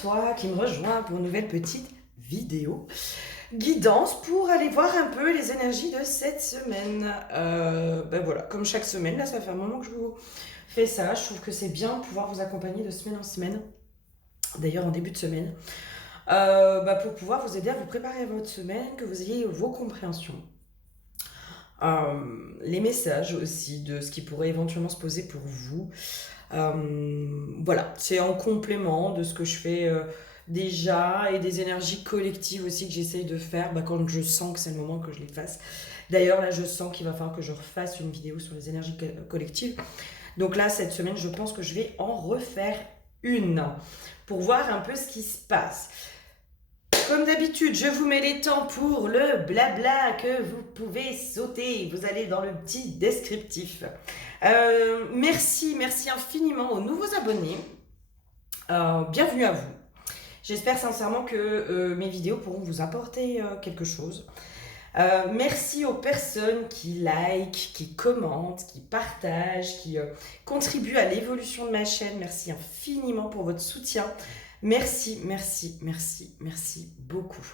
toi qui me rejoins pour une nouvelle petite vidéo guidance pour aller voir un peu les énergies de cette semaine. Ben voilà, comme chaque semaine, là ça fait un moment que je vous fais ça. Je trouve que c'est bien de pouvoir vous accompagner de semaine en semaine, d'ailleurs en début de semaine, pour pouvoir vous aider à vous préparer à votre semaine, que vous ayez vos compréhensions. Les messages aussi de ce qui pourrait éventuellement se poser pour vous. Voilà, c'est en complément de ce que je fais déjà et des énergies collectives aussi que j'essaye de faire quand je sens que c'est le moment que je les fasse. D'ailleurs, là, je sens qu'il va falloir que je refasse une vidéo sur les énergies collectives. Donc là, cette semaine, je pense que je vais en refaire une pour voir un peu ce qui se passe. Comme d'habitude, je vous mets les temps pour le blabla que vous pouvez sauter. Vous allez dans le petit descriptif. Merci infiniment aux nouveaux abonnés. Bienvenue à vous. J'espère sincèrement que mes vidéos pourront vous apporter quelque chose. Merci aux personnes qui like, qui commentent, qui partagent, qui contribuent à l'évolution de ma chaîne. Merci infiniment pour votre soutien. Merci beaucoup.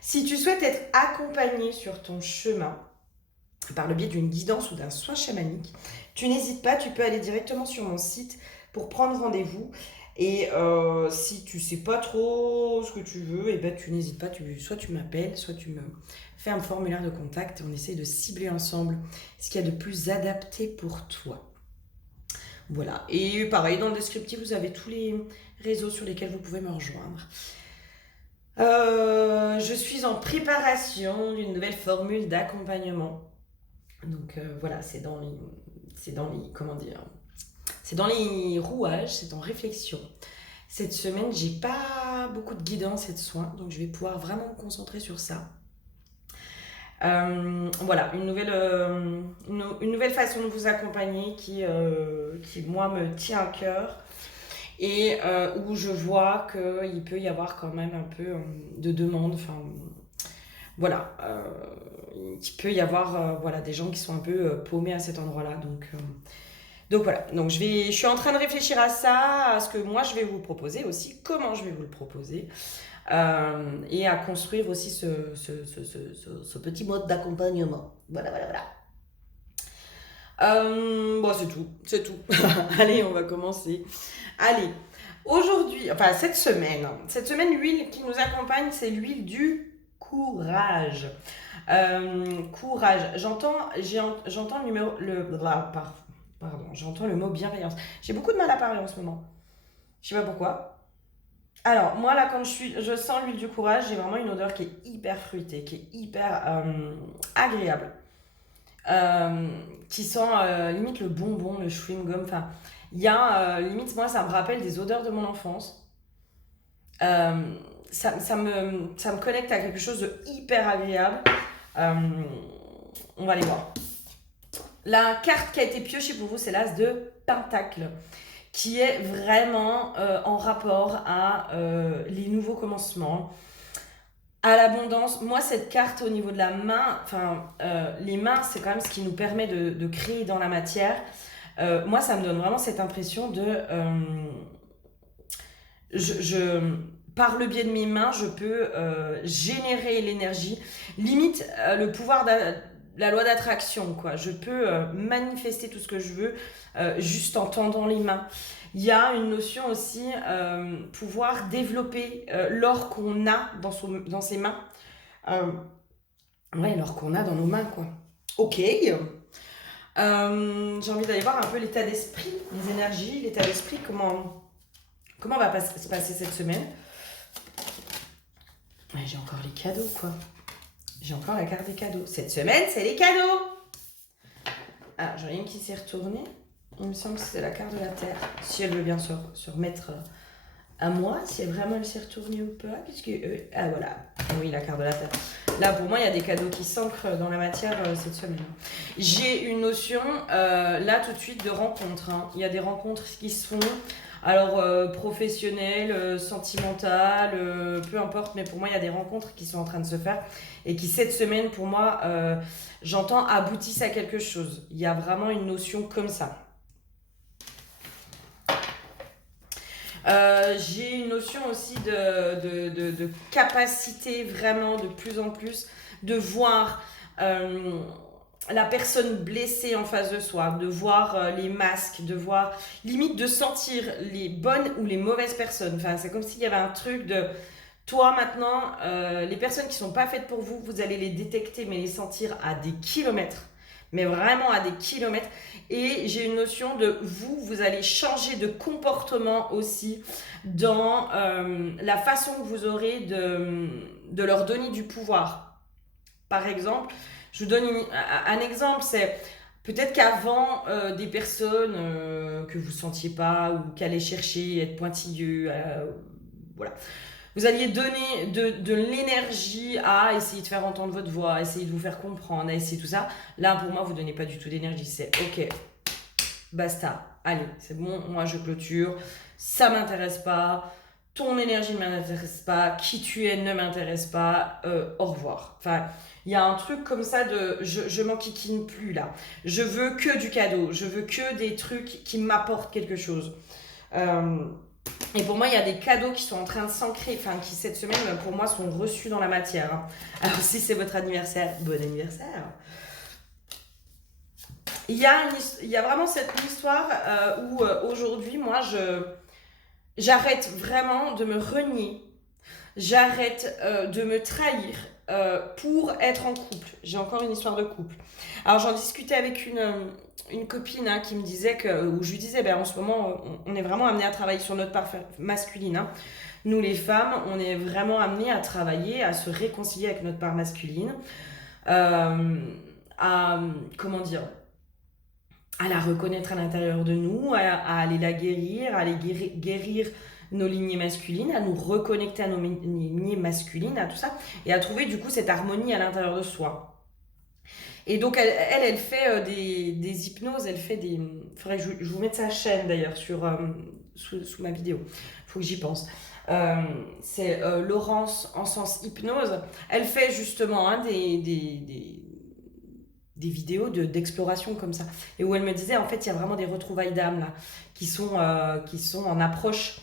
Si tu souhaites être accompagné sur ton chemin par le biais d'une guidance ou d'un soin chamanique, tu n'hésites pas, tu peux aller directement sur mon site pour prendre rendez-vous. Et si tu sais pas trop ce que tu veux, et tu n'hésites pas, soit tu m'appelles, soit tu me fais un formulaire de contact et on essaie de cibler ensemble ce qu'il y a de plus adapté pour toi. Voilà, et pareil, dans le descriptif, vous avez tous les réseaux sur lesquels vous pouvez me rejoindre. Je suis en préparation d'une nouvelle formule d'accompagnement. Donc voilà, c'est dans les rouages, c'est en réflexion. Cette semaine, j'ai pas beaucoup de guidance et de soins, donc je vais pouvoir vraiment me concentrer sur ça. Voilà, une nouvelle façon de vous accompagner qui moi, me tient à cœur et où je vois qu'il peut y avoir quand même un peu de demande. Enfin, voilà, qu'il peut y avoir des gens qui sont un peu paumés à cet endroit-là. Donc voilà, donc je suis en train de réfléchir à ça, à ce que moi je vais vous proposer aussi, comment je vais vous le proposer. Et à construire aussi ce petit mode d'accompagnement. Voilà. Bon, c'est tout. Allez, on va commencer. Allez, aujourd'hui, cette semaine, l'huile qui nous accompagne, c'est l'huile du courage. Courage. J'entends j'entends le mot bienveillance. J'ai beaucoup de mal à parler en ce moment. Je sais pas pourquoi. Alors, moi, là, quand je sens l'huile du courage, j'ai vraiment une odeur qui est hyper fruitée, qui est hyper agréable. Qui sent limite le bonbon, le chewing-gum. Enfin, il y a limite, moi, ça me rappelle des odeurs de mon enfance. Ça me connecte à quelque chose de hyper agréable. On va aller voir. La carte qui a été piochée pour vous, c'est l'as de Pentacle, qui est vraiment en rapport à les nouveaux commencements, à l'abondance. Moi, cette carte au niveau de la main, les mains, c'est quand même ce qui nous permet de créer dans la matière. Moi, ça me donne vraiment cette impression de... par le biais de mes mains, je peux générer l'énergie. Limite, le pouvoir la loi d'attraction, quoi. Je peux manifester tout ce que je veux juste en tendant les mains. Il y a une notion aussi, pouvoir développer l'or qu'on a dans ses mains. L'or qu'on a dans nos mains, quoi. Ok. J'ai envie d'aller voir un peu l'état d'esprit, les énergies, l'état d'esprit, comment va se passer cette semaine. Ouais, j'ai encore les cadeaux, quoi. J'ai encore la carte des cadeaux. Cette semaine, c'est les cadeaux. Ah, j'en ai une qui s'est retournée. Il me semble que c'est la carte de la Terre. Si elle veut bien se remettre à moi, si elle s'est retournée ou pas. Ah, voilà. Oui, la carte de la Terre. Là, pour moi, il y a des cadeaux qui s'ancrent dans la matière cette semaine. J'ai une notion, là, tout de suite, de rencontres. Il y a des rencontres qui se font. Alors, professionnelles, sentimentales, peu importe, mais pour moi, il y a des rencontres qui sont en train de se faire et qui, cette semaine, pour moi, j'entends, aboutissent à quelque chose. Il y a vraiment une notion comme ça. J'ai une notion aussi de capacité vraiment de plus en plus de voir la personne blessée en face de soi, de voir les masques, de voir, limite de sentir les bonnes ou les mauvaises personnes. Enfin, c'est comme s'il y avait un truc de toi maintenant, les personnes qui sont pas faites pour vous, vous allez les détecter mais les sentir à des kilomètres. Mais vraiment à des kilomètres. Et j'ai une notion de vous, vous allez changer de comportement aussi dans la façon que vous aurez de leur donner du pouvoir. Par exemple, je vous donne un exemple, c'est peut-être qu'avant, des personnes que vous ne sentiez pas ou qui allaient chercher, être pointilleux, voilà. Vous alliez donner de l'énergie à essayer de faire entendre votre voix, à essayer de vous faire comprendre, à essayer tout ça. Là, pour moi, vous ne donnez pas du tout d'énergie. C'est OK, basta, allez, c'est bon, moi je clôture, ça m'intéresse pas, ton énergie ne m'intéresse pas, qui tu es ne m'intéresse pas, au revoir. Enfin, il y a un truc comme ça de je m'enquiquine plus là. Je veux que du cadeau, je veux que des trucs qui m'apportent quelque chose. Euh, et pour moi, il y a des cadeaux qui sont en train de s'ancrer, enfin qui cette semaine, pour moi, sont reçus dans la matière, hein. Alors si c'est votre anniversaire, bon anniversaire. Il y a vraiment cette histoire où aujourd'hui, moi, j'arrête vraiment de me renier. J'arrête de me trahir pour être en couple. J'ai encore une histoire de couple. Alors j'en discutais avec une copine, hein, qui me disait où je lui disais, ben, en ce moment, on est vraiment amené à travailler sur notre part masculine, hein. Nous les femmes, on est vraiment amené à travailler, à se réconcilier avec notre part masculine, à, comment dire, à la reconnaître à l'intérieur de nous, à aller la guérir, à aller guérir nos lignées masculines, à nous reconnecter à nos lignées masculines, à tout ça, et à trouver du coup cette harmonie à l'intérieur de soi. Et donc elle fait des hypnoses, elle fait des... Faudrait que je vous mette sa chaîne d'ailleurs sous ma vidéo, faut que j'y pense. C'est Laurence en sens hypnose. Elle fait justement, hein, des vidéos d'exploration comme ça. Et où elle me disait, en fait, il y a vraiment des retrouvailles d'âme là, qui sont en approche.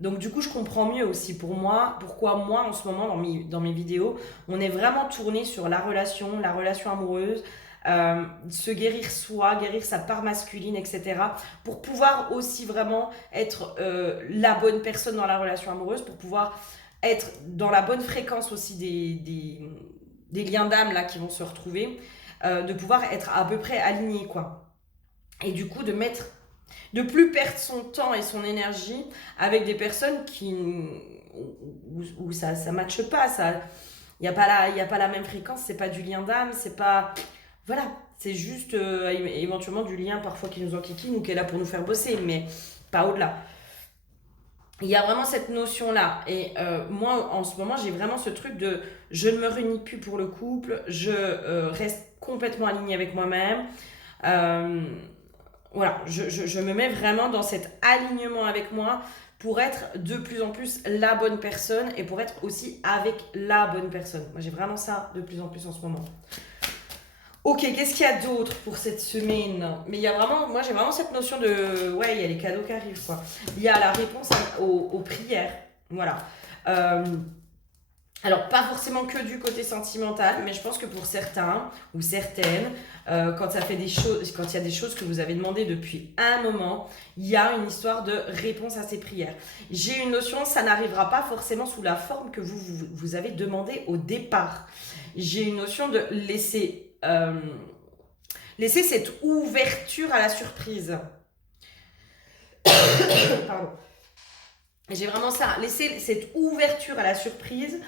Donc du coup, je comprends mieux aussi pour moi, pourquoi moi, en ce moment, dans mes vidéos, on est vraiment tourné sur la relation amoureuse, se guérir soi, guérir sa part masculine, etc. Pour pouvoir aussi vraiment être la bonne personne dans la relation amoureuse, pour pouvoir être dans la bonne fréquence aussi des liens d'âme là qui vont se retrouver, de pouvoir être à peu près aligné quoi. Et du coup de plus perdre son temps et son énergie avec des personnes où ça matche pas, ça il y a pas la même fréquence, c'est pas du lien d'âme, c'est pas voilà, c'est juste éventuellement du lien parfois qui nous enquiquine ou qui est là pour nous faire bosser mais pas au-delà. Il y a vraiment cette notion-là. Et moi, en ce moment, j'ai vraiment ce truc de je ne me réunis plus pour le couple, je reste complètement alignée avec moi-même. Euh, voilà, je me mets vraiment dans cet alignement avec moi pour être de plus en plus la bonne personne et pour être aussi avec la bonne personne. Moi, j'ai vraiment ça de plus en plus en ce moment. Ok, qu'est-ce qu'il y a d'autre pour cette semaine? Mais il y a vraiment, moi j'ai vraiment cette notion de, ouais, il y a les cadeaux qui arrivent quoi. Il y a la réponse aux prières, voilà. Euh, alors pas forcément que du côté sentimental, mais je pense que pour certains ou certaines, quand ça fait des choses, quand il y a des choses que vous avez demandées depuis un moment, il y a une histoire de réponse à ces prières. J'ai une notion, ça n'arrivera pas forcément sous la forme que vous avez demandé au départ. J'ai une notion de laisser cette ouverture à la surprise. Pardon. J'ai vraiment ça, laisser cette ouverture à la surprise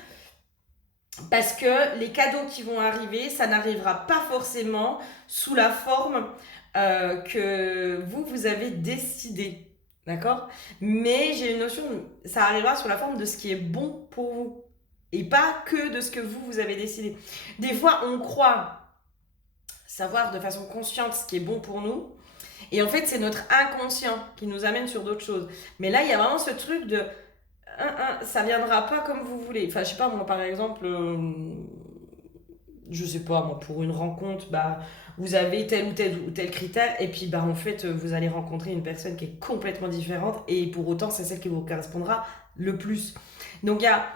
parce que les cadeaux qui vont arriver, ça n'arrivera pas forcément sous la forme que vous avez décidé. D'accord? Mais j'ai une notion, ça arrivera sous la forme de ce qui est bon pour vous. Et pas que de ce que vous avez décidé. Des fois, on croit savoir de façon consciente ce qui est bon pour nous. Et en fait, c'est notre inconscient qui nous amène sur d'autres choses. Mais là, il y a vraiment ce truc de ça viendra pas comme vous voulez. Enfin, je sais pas, moi, par exemple, je sais pas moi, pour une rencontre, bah, vous avez tel ou tel critère, et puis bah, en fait, vous allez rencontrer une personne qui est complètement différente, et pour autant, c'est celle qui vous correspondra le plus. Donc il y a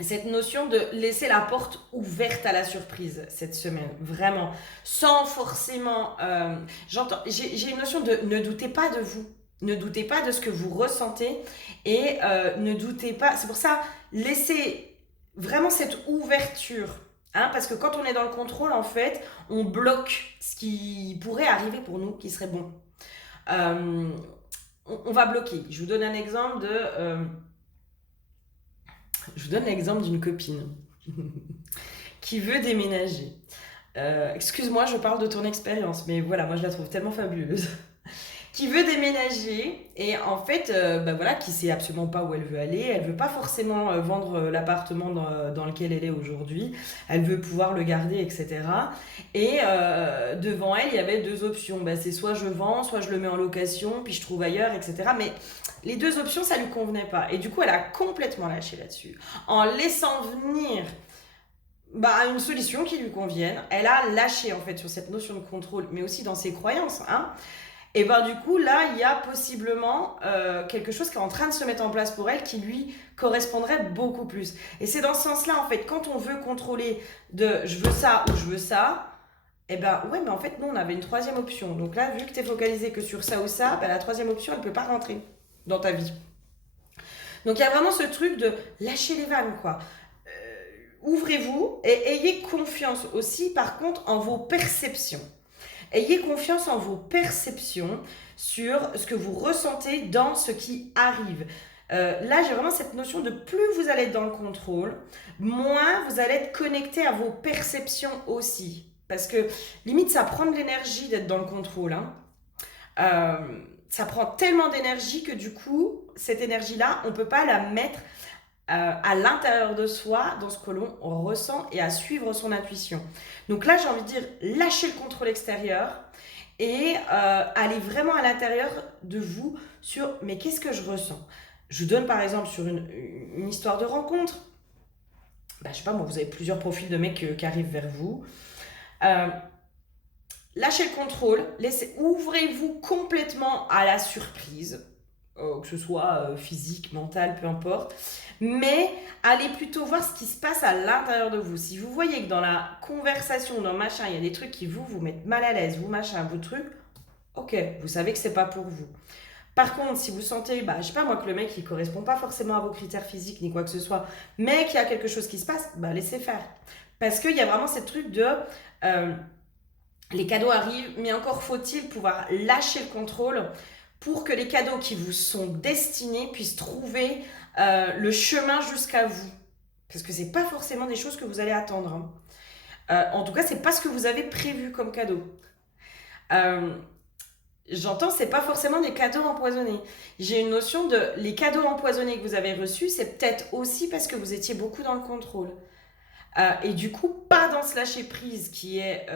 cette notion de laisser la porte ouverte à la surprise cette semaine, vraiment, sans forcément... j'ai une notion de ne doutez pas de vous, ne doutez pas de ce que vous ressentez, et ne doutez pas, c'est pour ça, laissez vraiment cette ouverture, hein, parce que quand on est dans le contrôle, en fait, on bloque ce qui pourrait arriver pour nous, qui serait bon. Euh, on va bloquer. Je vous donne un exemple je vous donne l'exemple d'une copine qui veut déménager. Excuse-moi, je parle de ton expérience, mais voilà, moi je la trouve tellement fabuleuse. Qui veut déménager et en fait, bah voilà, qui sait absolument pas où elle veut aller. Elle veut pas forcément vendre l'appartement dans lequel elle est aujourd'hui. Elle veut pouvoir le garder, etc. Et devant elle, il y avait deux options. Bah, c'est soit je vends, soit je le mets en location, puis je trouve ailleurs, etc. Mais les deux options, ça lui convenait pas. Et du coup, elle a complètement lâché là-dessus. En laissant venir bah, une solution qui lui convienne, elle a lâché en fait sur cette notion de contrôle, mais aussi dans ses croyances, hein. Et ben du coup, là, il y a possiblement quelque chose qui est en train de se mettre en place pour elle qui lui correspondrait beaucoup plus. Et c'est dans ce sens-là, en fait, quand on veut contrôler de je veux ça ou je veux ça, eh ben ouais, mais en fait, nous, on avait une troisième option. Donc là, vu que tu es focalisé que sur ça ou ça, ben, la troisième option, elle ne peut pas rentrer dans ta vie. Donc il y a vraiment ce truc de lâcher les vannes, quoi. Ouvrez-vous et ayez confiance aussi, par contre, en vos perceptions. Ayez confiance en vos perceptions sur ce que vous ressentez dans ce qui arrive. Là, j'ai vraiment cette notion de plus vous allez être dans le contrôle, moins vous allez être connecté à vos perceptions aussi. Parce que limite, ça prend de l'énergie d'être dans le contrôle, hein. Ça prend tellement d'énergie que du coup, cette énergie-là, on ne peut pas la mettre à l'intérieur de soi, dans ce que l'on ressent et à suivre son intuition. Donc là, j'ai envie de dire, lâchez le contrôle extérieur et allez vraiment à l'intérieur de vous sur mais qu'est-ce que je ressens. Je vous donne par exemple sur une histoire de rencontre. Bah, je sais pas, moi, vous avez plusieurs profils de mecs qui arrivent vers vous. Euh, Lâchez le contrôle, ouvrez-vous complètement à la surprise, que ce soit physique, mentale, peu importe. Mais allez plutôt voir ce qui se passe à l'intérieur de vous. Si vous voyez que dans la conversation, dans le machin, il y a des trucs qui vous mettent mal à l'aise, vous machin, vos trucs, ok, vous savez que c'est pas pour vous. Par contre, si vous sentez, bah, je sais pas moi, que le mec il correspond pas forcément à vos critères physiques ni quoi que ce soit, mais qu'il y a quelque chose qui se passe, bah laissez faire. Parce qu'il y a vraiment ce truc de euh, les cadeaux arrivent, mais encore faut-il pouvoir lâcher le contrôle pour que les cadeaux qui vous sont destinés puissent trouver le chemin jusqu'à vous. Parce que c'est pas forcément des choses que vous allez attendre, hein. En tout cas, c'est pas ce que vous avez prévu comme cadeau. Euh, J'entends, c'est pas forcément des cadeaux empoisonnés. J'ai une notion de les cadeaux empoisonnés que vous avez reçus, c'est peut-être aussi parce que vous étiez beaucoup dans le contrôle. Et du coup, pas dans ce lâcher prise qui est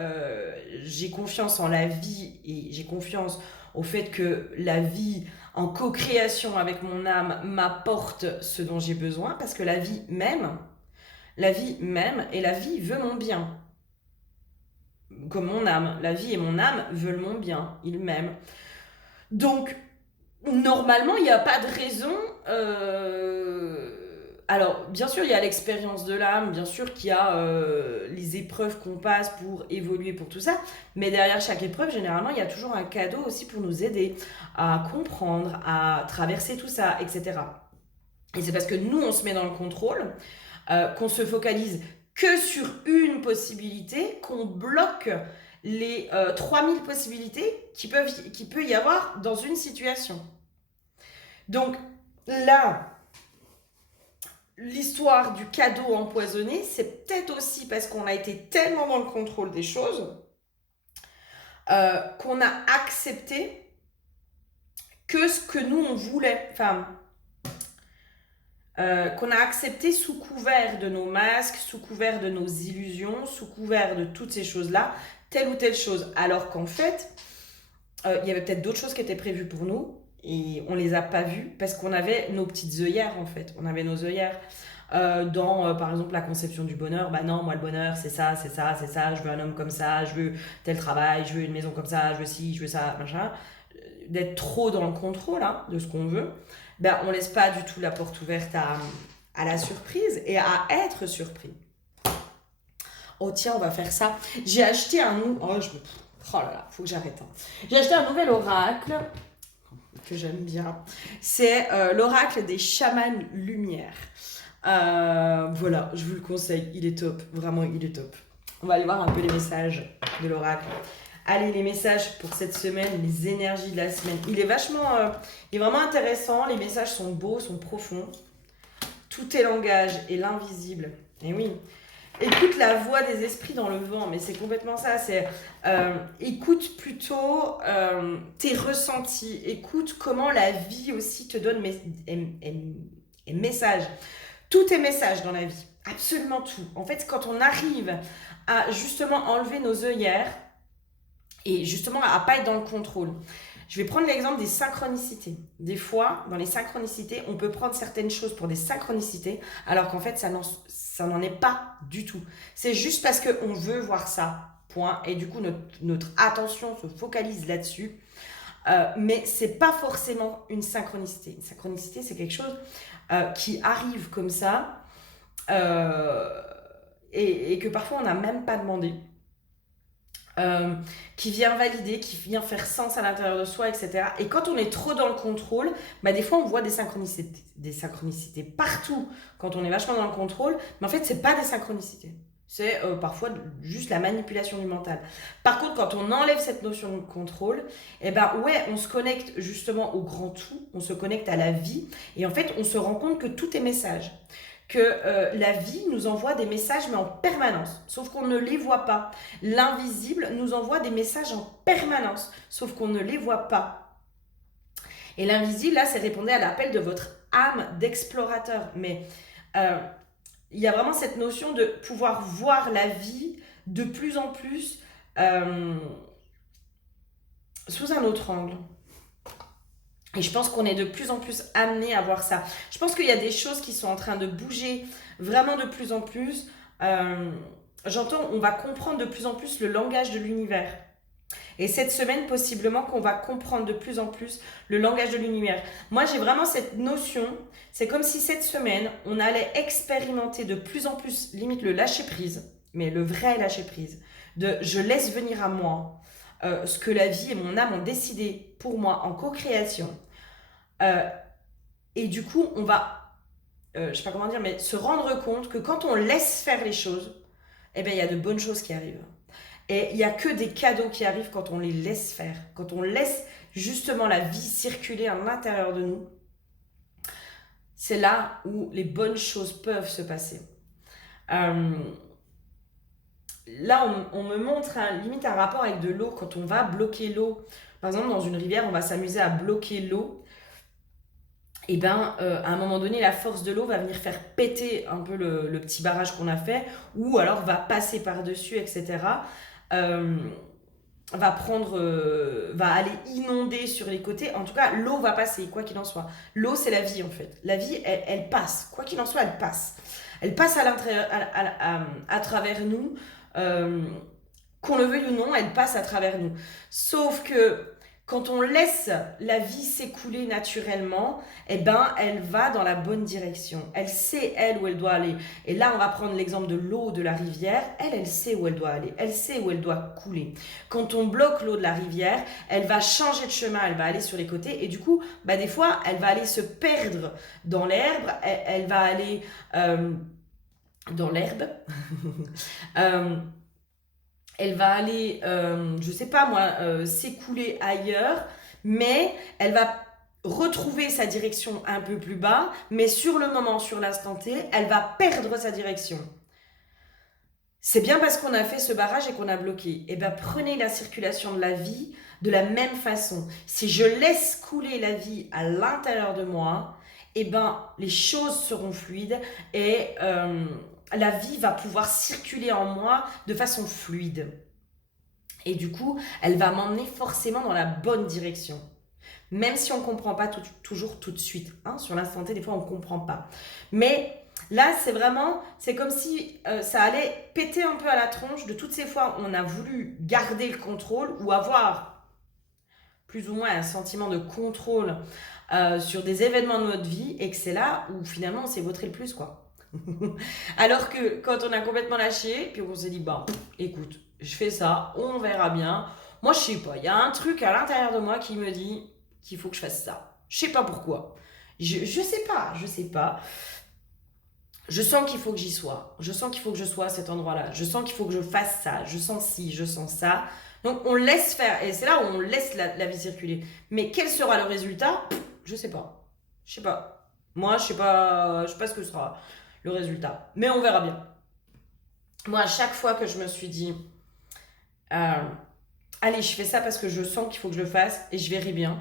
j'ai confiance en la vie et j'ai confiance au fait que la vie en co-création avec mon âme m'apporte ce dont j'ai besoin parce que la vie m'aime et la vie veut mon bien. Comme mon âme, la vie et mon âme veulent mon bien, ils m'aiment. Donc, normalement, il n'y a pas de raison. Alors, bien sûr, il y a l'expérience de l'âme, bien sûr qu'il y a les épreuves qu'on passe pour évoluer, pour tout ça, mais derrière chaque épreuve, généralement, il y a toujours un cadeau aussi pour nous aider à comprendre, à traverser tout ça, etc. Et c'est parce que nous, on se met dans le contrôle, qu'on se focalise que sur une possibilité, qu'on bloque les 3000 possibilités qui peut y avoir dans une situation. Donc là, l'histoire du cadeau empoisonné, c'est peut-être aussi parce qu'on a été tellement dans le contrôle des choses qu'on a accepté que ce que nous on voulait, enfin, qu'on a accepté sous couvert de nos masques, sous couvert de nos illusions, sous couvert de toutes ces choses-là, telle ou telle chose, alors qu'en fait, il y avait peut-être d'autres choses qui étaient prévues pour nous et on les a pas vues parce qu'on avait nos petites œillères en fait, on avait nos œillères. dans, par exemple, la conception du bonheur. Bah non, moi, le bonheur, c'est ça, c'est ça, c'est ça. Je veux un homme comme ça, je veux tel travail, je veux une maison comme ça, je veux ci, je veux ça, machin. D'être trop dans le contrôle hein, de ce qu'on veut, ben, on laisse pas du tout la porte ouverte à la surprise et à être surpris. Oh tiens, on va faire ça. J'ai acheté oh là là, faut que j'arrête. Hein. J'ai acheté un nouvel oracle que j'aime bien. C'est l'oracle des chamans lumière. Voilà, je vous le conseille. Il est top. Vraiment, il est top. On va aller voir un peu les messages de l'oracle. Allez, les messages pour cette semaine, les énergies de la semaine. Il est vraiment intéressant. Les messages sont beaux, sont profonds. Tout est langage et l'invisible. Et oui. Écoute la voix des esprits dans le vent, mais c'est complètement ça. C'est écoute plutôt tes ressentis. Écoute comment la vie aussi te donne messages. Tout est message dans la vie, absolument tout. En fait, quand on arrive à justement enlever nos œillères et justement à pas être dans le contrôle. Je vais prendre l'exemple des synchronicités. Des fois, dans les synchronicités, on peut prendre certaines choses pour des synchronicités, alors qu'en fait, ça n'en est pas du tout. C'est juste parce qu'on veut voir ça, point. Et du coup, notre attention se focalise là-dessus. Mais c'est pas forcément une synchronicité. Une synchronicité, c'est quelque chose qui arrive comme ça et que parfois, on n'a même pas demandé. Qui vient valider, qui vient faire sens à l'intérieur de soi, etc. Et quand on est trop dans le contrôle, bah des fois on voit des synchronicités partout quand on est vachement dans le contrôle, mais en fait c'est pas des synchronicités. C'est parfois juste la manipulation du mental. Par contre, quand on enlève cette notion de contrôle, eh ben ouais, on se connecte justement au grand tout, on se connecte à la vie, et en fait on se rend compte que tout est message. Que la vie nous envoie des messages mais en permanence, sauf qu'on ne les voit pas. L'invisible nous envoie des messages en permanence, sauf qu'on ne les voit pas. Et l'invisible, là, c'est répondre à l'appel de votre âme d'explorateur. Mais il y a vraiment cette notion de pouvoir voir la vie de plus en plus sous un autre angle. Et je pense qu'on est de plus en plus amené à voir ça. Je pense qu'il y a des choses qui sont en train de bouger vraiment de plus en plus. J'entends, on va comprendre de plus en plus le langage de l'univers. Et cette semaine, possiblement qu'on va comprendre de plus en plus le langage de l'univers. Moi, j'ai vraiment cette notion, c'est comme si cette semaine, on allait expérimenter de plus en plus, limite le lâcher-prise, mais le vrai lâcher-prise, de je laisse venir à moi ce que la vie et mon âme ont décidé pour moi en co-création. Et du coup, on va, je sais pas comment dire, mais se rendre compte que quand on laisse faire les choses, eh ben, il y a de bonnes choses qui arrivent. Et il n'y a que des cadeaux qui arrivent quand on les laisse faire, quand on laisse justement la vie circuler à l'intérieur de nous. C'est là où les bonnes choses peuvent se passer. Là, on me montre limite un rapport avec de l'eau. Quand on va bloquer l'eau, par exemple dans une rivière, on va s'amuser à bloquer l'eau. Et ben, à un moment donné, la force de l'eau va venir faire péter un peu le petit barrage qu'on a fait, ou alors va passer par-dessus, etc. Va aller inonder sur les côtés. En tout cas, l'eau va passer, quoi qu'il en soit. L'eau, c'est la vie, en fait. La vie, elle passe. Quoi qu'il en soit, elle passe. Elle passe à l'intérieur, à travers nous. Qu'on le veuille ou non, elle passe à travers nous. Sauf que quand on laisse la vie s'écouler naturellement, eh ben, elle va dans la bonne direction. Elle sait, elle, où elle doit aller. Et là, on va prendre l'exemple de l'eau de la rivière. Elle sait où elle doit aller. Elle sait où elle doit couler. Quand on bloque l'eau de la rivière, elle va changer de chemin. Elle va aller sur les côtés. Et du coup, bah, des fois, elle va aller se perdre dans l'herbe. Elle va aller dans l'herbe. Elle va aller, je sais pas moi, s'écouler ailleurs, mais elle va retrouver sa direction un peu plus bas, mais sur le moment, sur l'instant T, elle va perdre sa direction. C'est bien parce qu'on a fait ce barrage et qu'on a bloqué. Eh bien, prenez la circulation de la vie de la même façon. Si je laisse couler la vie à l'intérieur de moi, eh ben, les choses seront fluides et la vie va pouvoir circuler en moi de façon fluide. Et du coup, elle va m'emmener forcément dans la bonne direction. Même si on ne comprend pas toujours tout de suite. Hein, sur l'instant T, des fois, on ne comprend pas. Mais Là, c'est comme si ça allait péter un peu à la tronche de toutes ces fois où on a voulu garder le contrôle ou avoir plus ou moins un sentiment de contrôle sur des événements de notre vie et que c'est là où finalement on s'est vautré le plus, quoi. Alors que quand on a complètement lâché, puis on s'est dit, bah, écoute, je fais ça, on verra bien. Moi, je sais pas, il y a un truc à l'intérieur de moi qui me dit qu'il faut que je fasse ça. Je sais pas pourquoi. Je sais pas, je sais pas. Je sens qu'il faut que j'y sois. Je sens qu'il faut que je sois à cet endroit-là. Je sens qu'il faut que je fasse ça. Je sens ci, je sens ça. Donc on laisse faire. Et c'est là où on laisse la vie circuler. Mais quel sera le résultat? Je sais pas. Je sais pas. Moi, je sais pas ce que sera le résultat. Mais on verra bien. Moi, à chaque fois que je me suis dit, euh, allez, je fais ça parce que je sens qu'il faut que je le fasse et je verrai bien.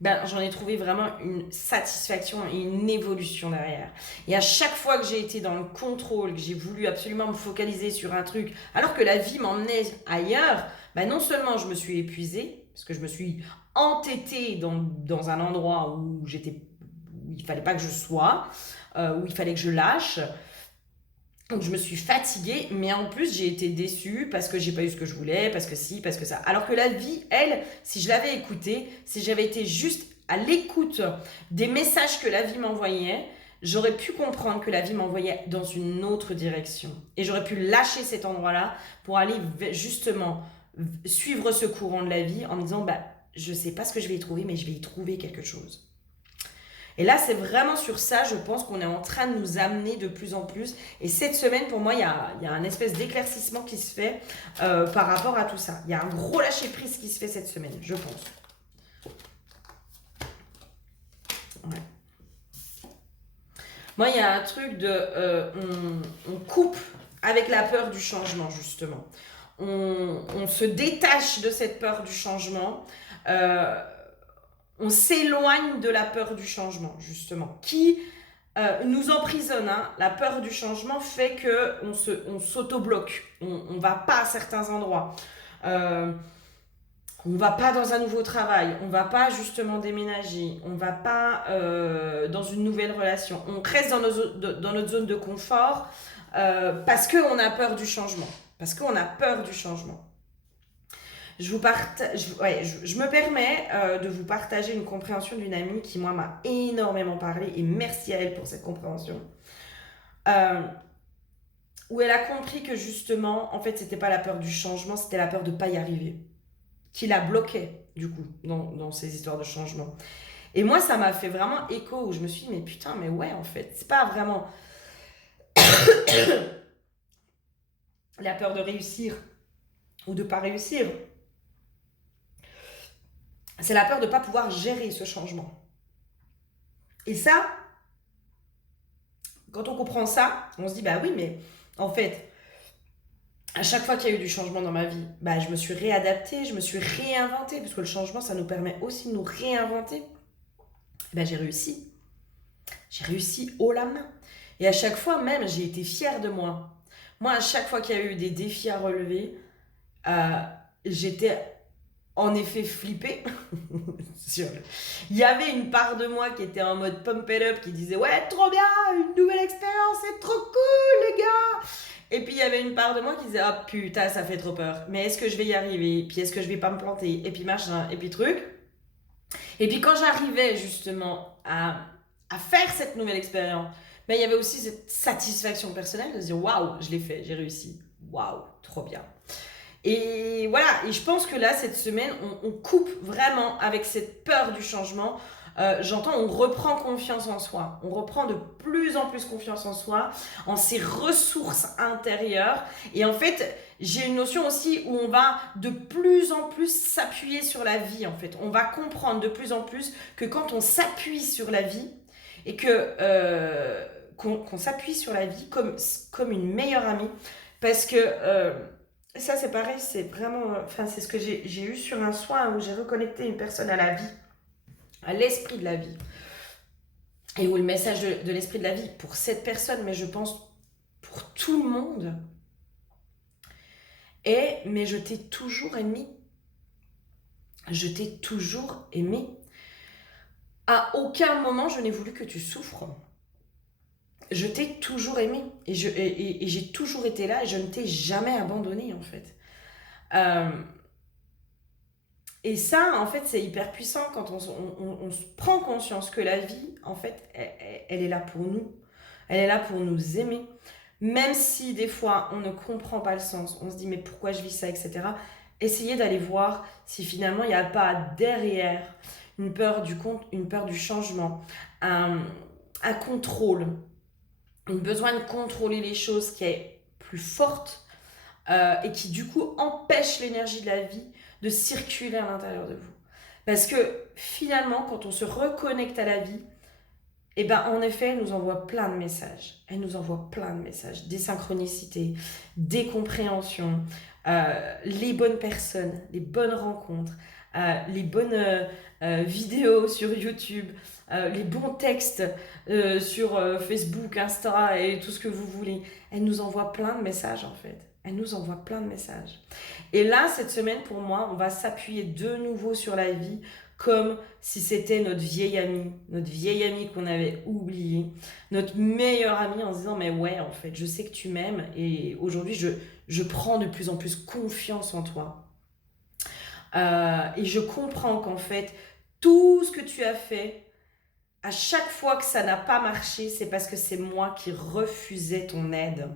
Ben, j'en ai trouvé vraiment une satisfaction et une évolution derrière. Et à chaque fois que j'ai été dans le contrôle, que j'ai voulu absolument me focaliser sur un truc, alors que la vie m'emmenait ailleurs, ben non seulement je me suis épuisée, parce que je me suis entêtée dans un endroit où où il fallait pas que je sois, où il fallait que je lâche, donc je me suis fatiguée, mais en plus j'ai été déçue parce que j'ai pas eu ce que je voulais, parce que si, parce que ça. Alors que la vie, elle, si je l'avais écoutée, si j'avais été juste à l'écoute des messages que la vie m'envoyait, j'aurais pu comprendre que la vie m'envoyait dans une autre direction. Et j'aurais pu lâcher cet endroit-là pour aller justement suivre ce courant de la vie en me disant, bah, je sais pas ce que je vais y trouver, mais je vais y trouver quelque chose. Et là, c'est vraiment sur ça, je pense qu'on est en train de nous amener de plus en plus. Et cette semaine, pour moi, il y a un espèce d'éclaircissement qui se fait par rapport à tout ça. Il y a un gros lâcher-prise qui se fait cette semaine, je pense. Ouais. Moi, il y a un truc de... on coupe avec la peur du changement, justement. On se détache de cette peur du changement. On s'éloigne de la peur du changement, justement, qui nous emprisonne. Hein. La peur du changement fait qu'on s'auto-bloque. On ne va pas à certains endroits. On ne va pas dans un nouveau travail. On ne va pas justement déménager. On ne va pas dans une nouvelle relation. On reste dans notre zone de confort parce qu'on a peur du changement. Parce qu'on a peur du changement. Je me permets de vous partager une compréhension d'une amie qui, moi, m'a énormément parlé et merci à elle pour cette compréhension. Où elle a compris que justement, en fait, c'était pas la peur du changement, c'était la peur de pas y arriver. Qui la bloquait, du coup, dans ces histoires de changement. Et moi, ça m'a fait vraiment écho où je me suis dit, mais putain, mais ouais, en fait, c'est pas vraiment la peur de réussir ou de pas réussir. C'est la peur de ne pas pouvoir gérer ce changement. Et ça, quand on comprend ça, on se dit, bah oui, mais en fait, à chaque fois qu'il y a eu du changement dans ma vie, bah, je me suis réadaptée, je me suis réinventée, parce que le changement, ça nous permet aussi de nous réinventer. Et bah, j'ai réussi. J'ai réussi haut la main. Et à chaque fois, même, j'ai été fière de moi. Moi, à chaque fois qu'il y a eu des défis à relever, euh, j'étais en effet flippée. Il y avait une part de moi qui était en mode pump it up, qui disait ouais, trop bien, une nouvelle expérience, c'est trop cool les gars. Et puis il y avait une part de moi qui disait oh putain, ça fait trop peur. Mais est-ce que je vais y arriver? Puis est-ce que je vais pas me planter? Et puis machin, et puis truc. Et puis quand j'arrivais justement à faire cette nouvelle expérience, ben, il y avait aussi cette satisfaction personnelle de se dire waouh, je l'ai fait, j'ai réussi. Waouh, trop bien. Et voilà, et je pense que là, cette semaine, on coupe vraiment avec cette peur du changement. J'entends, on reprend confiance en soi. On reprend de plus en plus confiance en soi, en ses ressources intérieures. Et en fait, j'ai une notion aussi où on va de plus en plus s'appuyer sur la vie, en fait. On va comprendre de plus en plus que quand on s'appuie sur la vie, et qu'on s'appuie sur la vie comme une meilleure amie, parce que... ça, c'est pareil, c'est vraiment. Enfin, c'est ce que j'ai eu sur un soin où j'ai reconnecté une personne à la vie, à l'esprit de la vie. Et où le message de l'esprit de la vie, pour cette personne, mais je pense pour tout le monde, est mais je t'ai toujours aimé. Je t'ai toujours aimé. À aucun moment, je n'ai voulu que tu souffres. je t'ai toujours aimé et j'ai toujours été là et je ne t'ai jamais abandonné en fait. Euh, et ça, en fait, c'est hyper puissant quand on se prend conscience que la vie, en fait, elle est là pour nous. Elle est là pour nous aimer. Même si des fois, on ne comprend pas le sens, on se dit mais pourquoi je vis ça, etc. Essayez d'aller voir si finalement, il n'y a pas derrière une peur du changement, un contrôle, un besoin de contrôler les choses qui est plus forte et qui du coup empêche l'énergie de la vie de circuler à l'intérieur de vous. Parce que finalement, quand on se reconnecte à la vie, et ben en effet, elle nous envoie plein de messages. Elle nous envoie plein de messages, des synchronicités, des compréhensions, les bonnes personnes, les bonnes rencontres, les bonnes vidéos sur YouTube, les bons textes sur Facebook, Insta et tout ce que vous voulez. Elle nous envoie plein de messages en fait. Elle nous envoie plein de messages. Et là, cette semaine, pour moi, on va s'appuyer de nouveau sur la vie comme si c'était notre vieille amie qu'on avait oubliée, notre meilleure amie en se disant mais ouais, en fait, je sais que tu m'aimes et aujourd'hui, je prends de plus en plus confiance en toi. Et je comprends qu'en fait, tout ce que tu as fait, à chaque fois que ça n'a pas marché, c'est parce que c'est moi qui refusais ton aide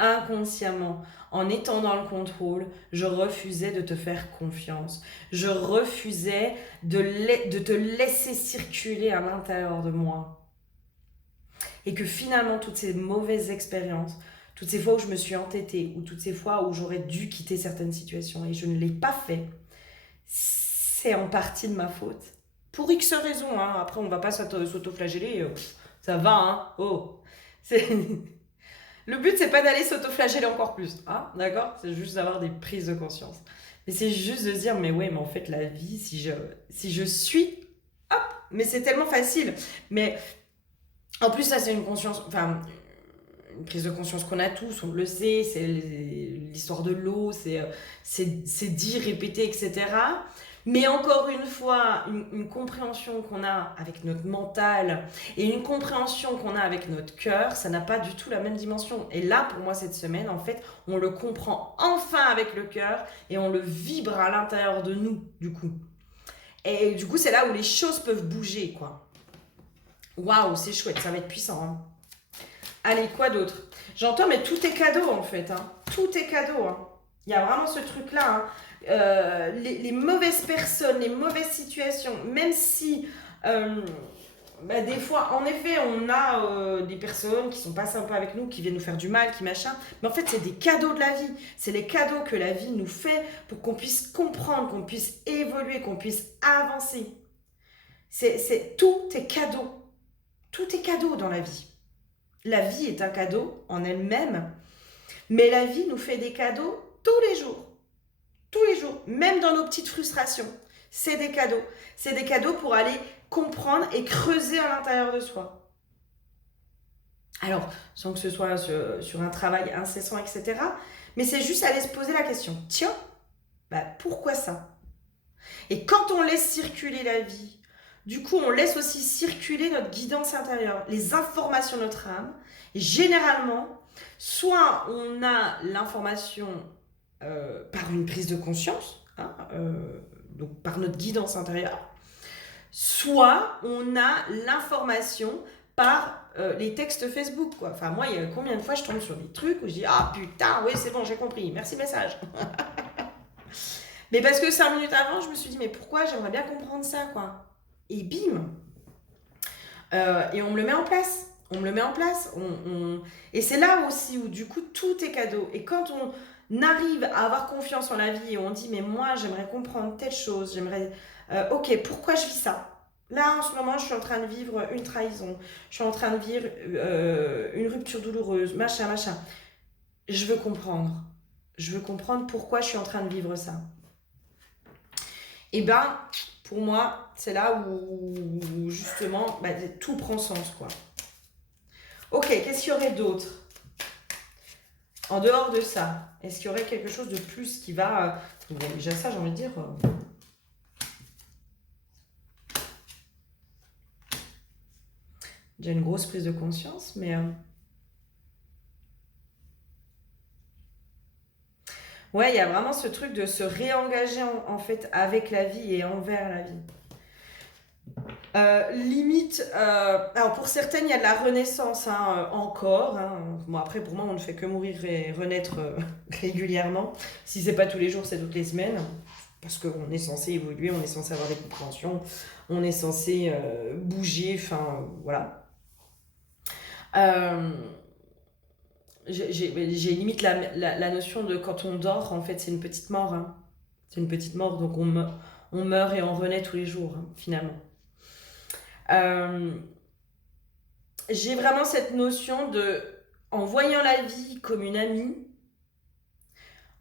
inconsciemment, en étant dans le contrôle, je refusais de te faire confiance. Je refusais de te laisser circuler à l'intérieur de moi. Et que finalement, toutes ces mauvaises expériences, toutes ces fois où je me suis entêtée, ou toutes ces fois où j'aurais dû quitter certaines situations et je ne l'ai pas fait, c'est en partie de ma faute. Pour X raisons, hein. Après on ne va pas s'auto-flageller, ça va, hein. Oh, c'est... Le but, c'est pas d'aller s'autoflageller encore plus, hein, d'accord? C'est juste d'avoir des prises de conscience. Mais c'est juste de se dire, mais ouais, mais en fait, la vie, si je suis, hop, mais c'est tellement facile. Mais en plus, ça, c'est une conscience, enfin, une prise de conscience qu'on a tous, on le sait, c'est l'histoire de l'eau, c'est dit, répété, etc. Mais encore une fois, une compréhension qu'on a avec notre mental et une compréhension qu'on a avec notre cœur, ça n'a pas du tout la même dimension. Et là, pour moi, cette semaine, en fait, on le comprend enfin avec le cœur et on le vibre à l'intérieur de nous, du coup. Et du coup, c'est là où les choses peuvent bouger, quoi. Waouh, c'est chouette, ça va être puissant, hein. Allez, quoi d'autre? J'entends, mais tout est cadeau en fait, hein. Tout est cadeau, hein. Il y a vraiment ce truc-là, hein. Les mauvaises personnes, les mauvaises situations, même si des fois, en effet, on a des personnes qui sont pas sympas avec nous, qui viennent nous faire du mal, qui machin, mais en fait, c'est des cadeaux de la vie. C'est les cadeaux que la vie nous fait pour qu'on puisse comprendre, qu'on puisse évoluer, qu'on puisse avancer. Tout est cadeau. Tout est cadeau dans la vie. La vie est un cadeau en elle-même, mais la vie nous fait des cadeaux tous les jours. Tous les jours, même dans nos petites frustrations. C'est des cadeaux. C'est des cadeaux pour aller comprendre et creuser à l'intérieur de soi. Alors, sans que ce soit sur un travail incessant, etc. Mais c'est juste aller se poser la question. Tiens, pourquoi ça? Et quand on laisse circuler la vie, du coup, on laisse aussi circuler notre guidance intérieure, les informations de notre âme. Et généralement, soit on a l'information par une prise de conscience, hein, donc par notre guidance intérieure, soit on a l'information par les textes Facebook, quoi. Enfin, moi, il y a combien de fois je tombe sur des trucs où je dis « Ah putain, oui, c'est bon, j'ai compris, merci message !» Mais parce que 5 minutes avant, je me suis dit « Mais pourquoi? J'aimerais bien comprendre ça, quoi. » Et bim, et on me le met en place. On me le met en place. Et c'est là aussi où du coup tout est cadeau. Et quand on arrive à avoir confiance en la vie et on dit mais moi j'aimerais comprendre telle chose, j'aimerais ok, pourquoi je vis ça? Là en ce moment je suis en train de vivre une trahison, je suis en train de vivre une rupture douloureuse, machin, machin. Je veux comprendre. Je veux comprendre pourquoi je suis en train de vivre ça. Et ben, pour moi, c'est là où justement, tout prend sens, quoi. Ok, qu'est-ce qu'il y aurait d'autre? En dehors de ça, est-ce qu'il y aurait quelque chose de plus qui va... déjà ça, j'ai envie de dire... Déjà une grosse prise de conscience, mais ouais, il y a vraiment ce truc de se réengager en fait avec la vie et envers la vie. Limite, alors pour certaines, il y a de la renaissance hein, encore. Hein. Bon, après, pour moi, on ne fait que mourir et renaître régulièrement. Si c'est pas tous les jours, c'est toutes les semaines. Parce qu'on est censé évoluer, on est censé avoir des compréhensions, on est censé bouger, enfin voilà. Euh, j'ai limite la notion de quand on dort, en fait, c'est une petite mort. Hein. C'est une petite mort, donc on meurt et on renaît tous les jours, hein, finalement. Euh, j'ai vraiment cette notion de, en voyant la vie comme une amie,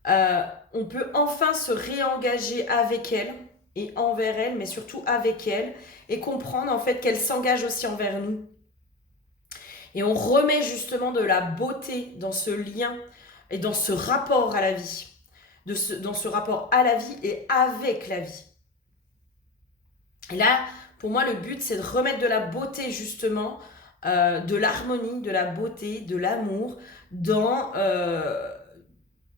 euh, on peut enfin se réengager avec elle et envers elle, mais surtout avec elle, et comprendre en fait qu'elle s'engage aussi envers nous. Et on remet justement de la beauté dans ce lien et dans ce rapport à la vie, dans ce rapport à la vie et avec la vie. Et là, pour moi, le but, c'est de remettre de la beauté justement, de l'harmonie, de la beauté, de l'amour dans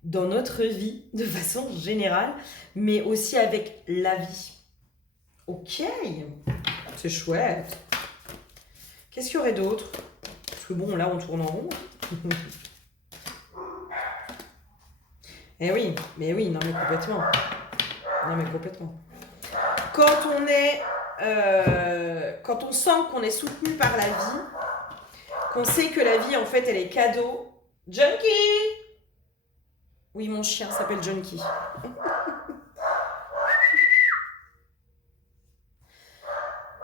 notre vie de façon générale, mais aussi avec la vie. Ok, c'est chouette. Qu'est-ce qu'il y aurait d'autre? Parce que bon, là, on tourne en rond. Eh oui, mais oui, non mais complètement. Non mais complètement. Quand on sent qu'on est soutenu par la vie, qu'on sait que la vie, en fait, elle est cadeau. Junkie! Oui, mon chien s'appelle Junkie.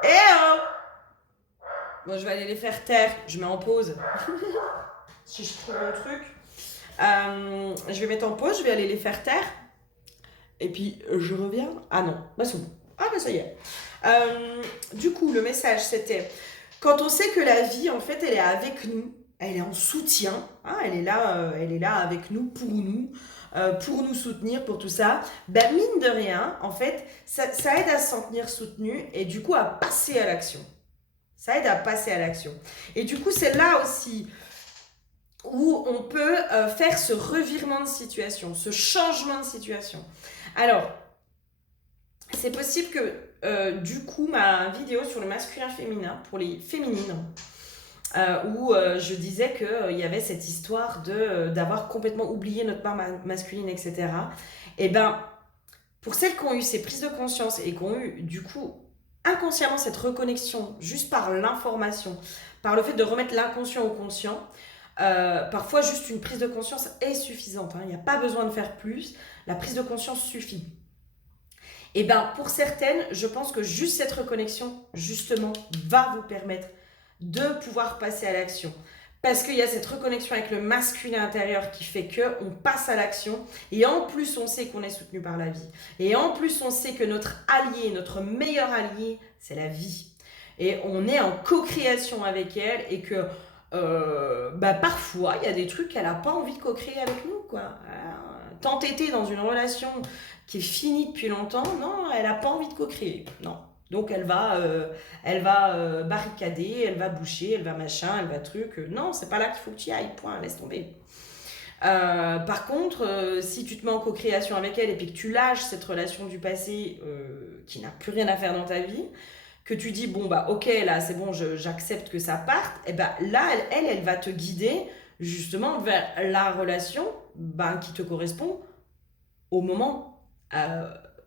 Eh oh! Bon, je vais aller les faire taire. Je mets en pause. Si je trouve mon truc. Je vais mettre en pause, je vais aller les faire taire. Et puis, je reviens. Ah non, bah c'est bon. Ah bah ça y est. Du coup, le message, c'était... Quand on sait que la vie, en fait, elle est avec nous, elle est en soutien, hein, elle est là avec nous, pour nous soutenir, pour tout ça, ben mine de rien, en fait, ça aide à se sentir soutenu et du coup à passer à l'action. Ça aide à passer à l'action. Et du coup, c'est là aussi où on peut faire ce revirement de situation, ce changement de situation. Alors, c'est possible que du coup, ma vidéo sur le masculin féminin, pour les féminines, où je disais qu'il y avait cette histoire d'avoir complètement oublié notre part masculine, etc. Et ben, pour celles qui ont eu ces prises de conscience et qui ont eu du coup inconsciemment cette reconnexion juste par l'information, par le fait de remettre l'inconscient au conscient, parfois juste une prise de conscience est suffisante. Hein. Il n'y a pas besoin de faire plus, la prise de conscience suffit. Et bien pour certaines, je pense que juste cette reconnexion, justement, va vous permettre de pouvoir passer à l'action. Parce qu'il y a cette reconnexion avec le masculin intérieur qui fait qu'on passe à l'action. Et en plus, on sait qu'on est soutenu par la vie. Et en plus, on sait que notre allié, notre meilleur allié, c'est la vie. Et on est en co-création avec elle et que parfois, il y a des trucs qu'elle n'a pas envie de co-créer avec nous. Quoi. T'entêter dans une relation qui est finie depuis longtemps, non, elle n'a pas envie de co-créer. Non. Donc elle va barricader, elle va boucher, elle va machin, elle va truc. Non, c'est pas là qu'il faut que tu y ailles, point, laisse tomber. Par contre, si tu te mets en co-création avec elle et puis que tu lâches cette relation du passé qui n'a plus rien à faire dans ta vie, que tu dis bon bah ok là c'est bon j'accepte que ça parte, et ben là elle va te guider justement vers la relation qui te correspond au moment,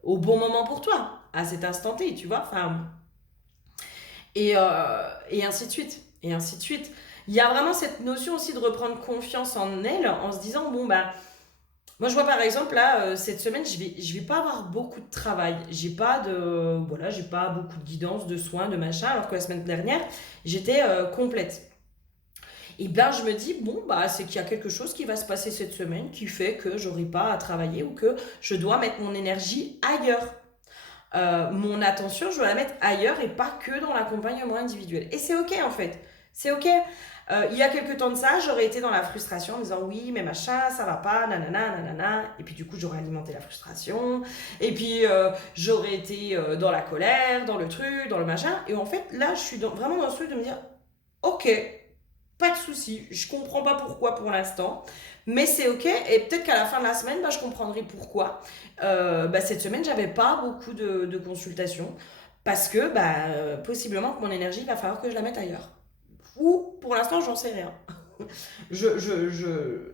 au bon moment pour toi, à cet instant T, tu vois. Enfin, et ainsi de suite. Et ainsi de suite. Il y a vraiment cette notion aussi de reprendre confiance en elle en se disant, bon, bah, moi je vois par exemple là, cette semaine, je vais pas avoir beaucoup de travail. J'ai pas beaucoup de guidance, de soins, de machin, alors que la semaine dernière, j'étais complète. Et bien je me dis, bon, bah, c'est qu'il y a quelque chose qui va se passer cette semaine qui fait que j'aurai pas à travailler ou que je dois mettre mon énergie ailleurs. Mon attention, je dois la mettre ailleurs et pas que dans l'accompagnement individuel. Et c'est ok en fait. C'est ok. Il y a quelques temps de ça, j'aurais été dans la frustration en me disant oui, mais machin, ça va pas, nanana, nanana. Et puis du coup, j'aurais alimenté la frustration. Et puis j'aurais été dans la colère, dans le truc, dans le machin. Et en fait, là, je suis vraiment dans ce truc de me dire Ok, pas de souci. Je comprends pas pourquoi pour l'instant, mais c'est ok. Et peut-être qu'à la fin de la semaine, bah, je comprendrai pourquoi. Bah, cette semaine, j'avais pas beaucoup de consultations parce que bah, possiblement que mon énergie, il va falloir que je la mette ailleurs. Ou pour l'instant, j'en sais rien. Je, je, je,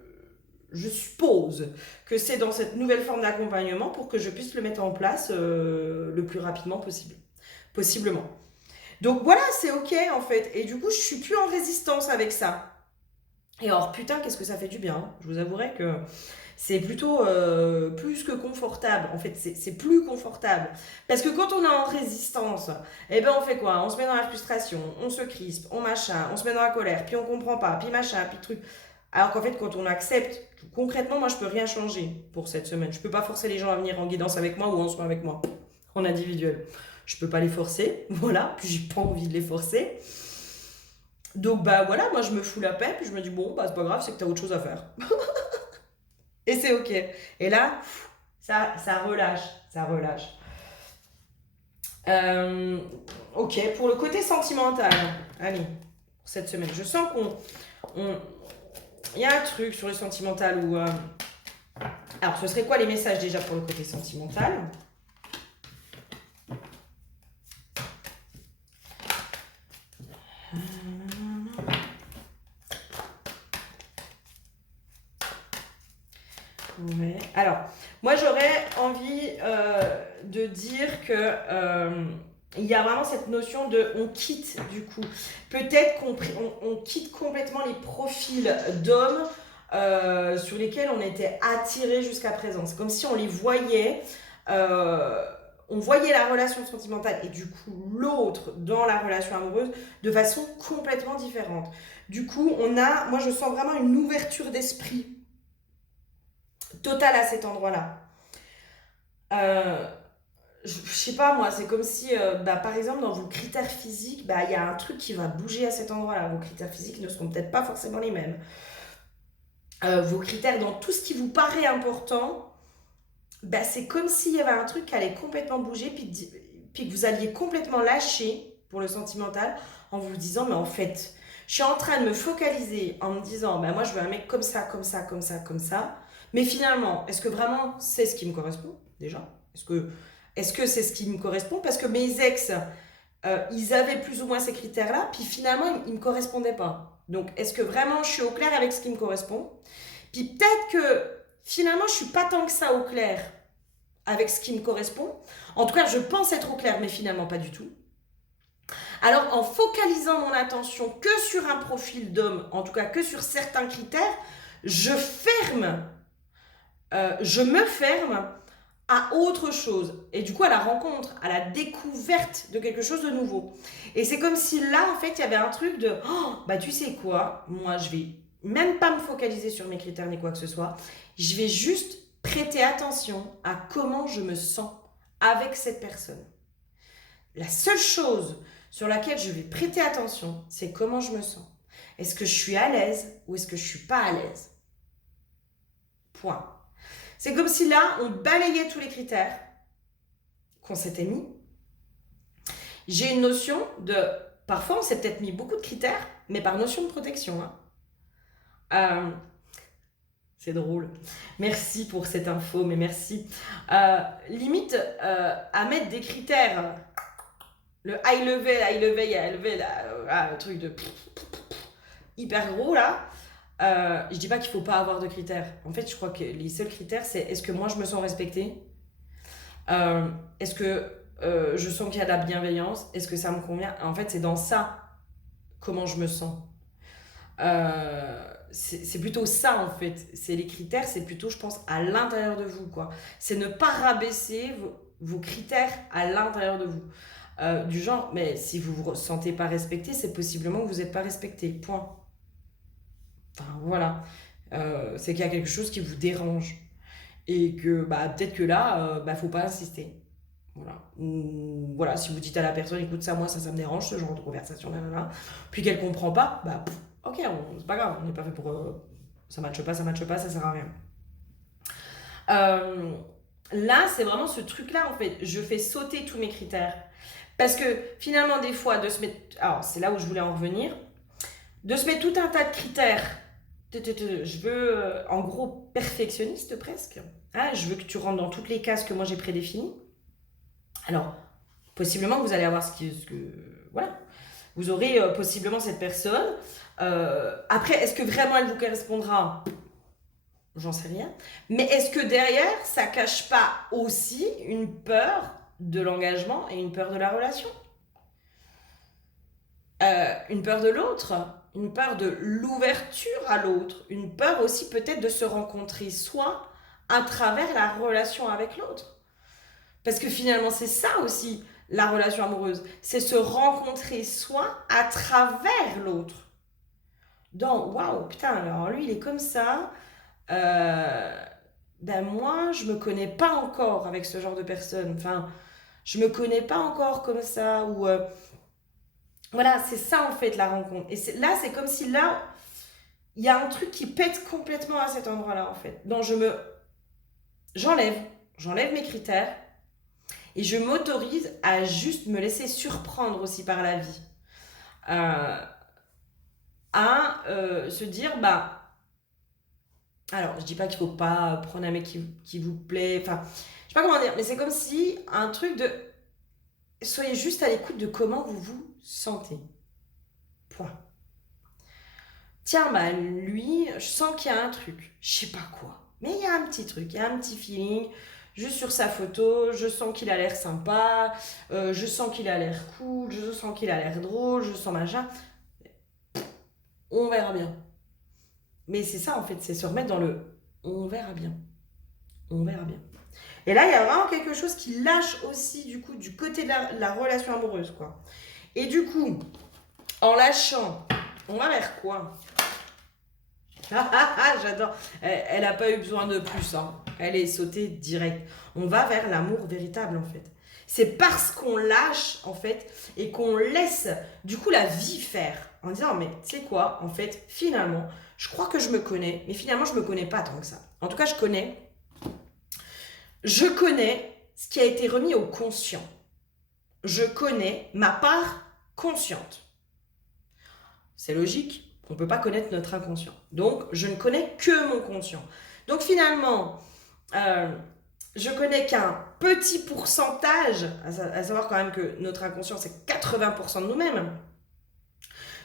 je suppose que c'est dans cette nouvelle forme d'accompagnement pour que je puisse le mettre en place le plus rapidement possible. Possiblement. Donc voilà, c'est ok en fait. Et du coup, je suis plus en résistance avec ça. Et alors, putain, qu'est-ce que ça fait du bien, hein. Je vous avouerai que c'est plutôt plus que confortable. En fait, c'est plus confortable. Parce que quand on est en résistance, eh ben on fait quoi? On se met dans la frustration, on se crispe, on machin, on se met dans la colère, puis on comprend pas, puis machin, puis truc. Alors qu'en fait, quand on accepte, concrètement, moi, je peux rien changer pour cette semaine. Je peux pas forcer les gens à venir en guidance avec moi ou en soin avec moi, en individuel. Je peux pas les forcer, voilà, puis j'ai pas envie de les forcer. Donc bah voilà, moi je me fous la paix, puis je me dis bon bah c'est pas grave, c'est que t'as autre chose à faire. Et c'est ok. Et là, ça relâche, ça relâche. Euh, ok, pour le côté sentimental, allez, pour cette semaine, je sens on- il y a un truc sur le sentimental où... alors ce serait quoi les messages déjà pour le côté sentimental? Ouais. Alors, moi j'aurais envie de dire que il y a vraiment cette notion de on quitte du coup. Peut-être on quitte complètement les profils d'hommes sur lesquels on était attiré jusqu'à présent. C'est comme si on les voyait, euh, on voyait la relation sentimentale et du coup l'autre dans la relation amoureuse de façon complètement différente. Du coup, moi je sens vraiment une ouverture d'esprit totale à cet endroit-là. Euh, je sais pas moi, c'est comme si, bah, par exemple, dans vos critères physiques, bah, il y a un truc qui va bouger à cet endroit-là. Vos critères physiques ne seront peut-être pas forcément les mêmes. Vos critères dans tout ce qui vous paraît important, bah, c'est comme s'il y avait un truc qui allait complètement bouger, puis que vous alliez complètement lâcher pour le sentimental en vous disant, mais en fait, je suis en train de me focaliser en me disant, bah, moi je veux un mec comme ça, comme ça, comme ça, comme ça. Mais finalement, est-ce que vraiment c'est ce qui me correspond déjà? Est-ce que c'est ce qui me correspond? Parce que mes ex, ils avaient plus ou moins ces critères-là, puis finalement, ils ne me correspondaient pas. Donc, est-ce que vraiment je suis au clair avec ce qui me correspond? Puis peut-être que finalement, je suis pas tant que ça au clair avec ce qui me correspond. En tout cas, je pense être au clair, mais finalement pas du tout. Alors, en focalisant mon attention que sur un profil d'homme, en tout cas que sur certains critères, je me ferme à autre chose. Et du coup, à la rencontre, à la découverte de quelque chose de nouveau. Et c'est comme si là, en fait, il y avait un truc de, oh, bah tu sais quoi, moi, je vais même pas me focaliser sur mes critères ni quoi que ce soit. Je vais juste prêter attention à comment je me sens avec cette personne. La seule chose sur laquelle je vais prêter attention, c'est comment je me sens. Est-ce que je suis à l'aise ou est-ce que je suis pas à l'aise? Point. C'est comme si là, on balayait tous les critères qu'on s'était mis. J'ai une notion de... Parfois, on s'est peut-être mis beaucoup de critères, mais par notion de protection, hein. Euh, c'est drôle. Merci pour cette info, mais merci. Limite, à mettre des critères, le high level, là, le truc de hyper gros, là. Je dis pas qu'il faut pas avoir de critères. En fait, je crois que les seuls critères, c'est est-ce que moi je me sens respectée? Est-ce que je sens qu'il y a de la bienveillance? Est-ce que ça me convient? En fait, c'est dans ça comment je me sens. C'est plutôt ça en fait. C'est les critères, c'est plutôt, je pense, à l'intérieur de vous, quoi. C'est ne pas rabaisser vos critères à l'intérieur de vous. Du genre, mais si vous vous sentez pas respecté, c'est possiblement que vous n'êtes pas respecté. Point. Enfin, voilà. C'est qu'il y a quelque chose qui vous dérange. Et que bah, peut-être que là, bah, faut pas insister. Voilà. Ou voilà, si vous dites à la personne, écoute ça, moi ça me dérange, ce genre de conversation, là, là, là. Puis qu'elle comprend pas, bah ok, c'est pas grave, on n'est pas fait pour. Ça matche pas, ça sert à rien. Euh, Là, c'est vraiment ce truc-là, en fait. Je fais sauter tous mes critères. Parce que finalement, des fois, de se mettre. Alors, c'est là où je voulais en revenir. de se mettre tout un tas de critères. Je veux, en gros, perfectionniste presque. Ah, je veux que tu rentres dans toutes les cases que moi j'ai prédéfinies. Alors, possiblement que vous allez avoir voilà. Vous aurez possiblement cette personne. Après, est-ce que vraiment elle vous correspondra? J'en sais rien. Mais est-ce que derrière, ça cache pas aussi une peur de l'engagement et une peur de la relation? Une peur de l'autre, une peur de l'ouverture à l'autre, une peur aussi peut-être de se rencontrer soi à travers la relation avec l'autre. Parce que finalement, c'est ça aussi, la relation amoureuse. C'est se rencontrer soi à travers l'autre. Donc, waouh, putain, alors lui, il est comme ça. Ben moi, je me connais pas encore avec ce genre de personne. Enfin, je me connais pas encore comme ça. Ou voilà, c'est ça en fait la rencontre. Et là, c'est comme si là, il y a un truc qui pète complètement à cet endroit-là en fait. Donc j'enlève, j'enlève mes critères et je m'autorise à juste me laisser surprendre aussi par la vie. Euh, à se dire, bah, alors je dis pas qu'il faut pas prendre un mec qui vous plaît, enfin, je sais pas comment dire, mais c'est comme si un truc de, soyez juste à l'écoute de comment vous vous sentez. Point. Tiens, bah lui, je sens qu'il y a un truc, je sais pas quoi, mais il y a un petit truc, il y a un petit feeling. Juste sur sa photo, je sens qu'il a l'air sympa, je sens qu'il a l'air cool, je sens qu'il a l'air drôle, je sens machin. On verra bien. Mais c'est ça en fait, c'est se remettre dans le on verra bien. On verra bien. Et là, il y a vraiment quelque chose qui lâche aussi du coup du côté de la relation amoureuse, quoi. Et du coup, en lâchant, on va vers quoi? J'adore. Elle n'a pas eu besoin de plus, hein. Elle est sautée direct. On va vers l'amour véritable, en fait. C'est parce qu'on lâche, en fait, et qu'on laisse, du coup, la vie faire. En disant, mais tu sais quoi, en fait, finalement, je crois que je me connais, mais finalement, je me connais pas tant que ça. En tout cas, je connais ce qui a été remis au conscient. Je connais ma part consciente. C'est logique, on ne peut pas connaître notre inconscient. Donc, je ne connais que mon conscient. Donc, finalement, je connais qu'un petit pourcentage, à savoir quand même que notre inconscient, c'est 80% de nous-mêmes.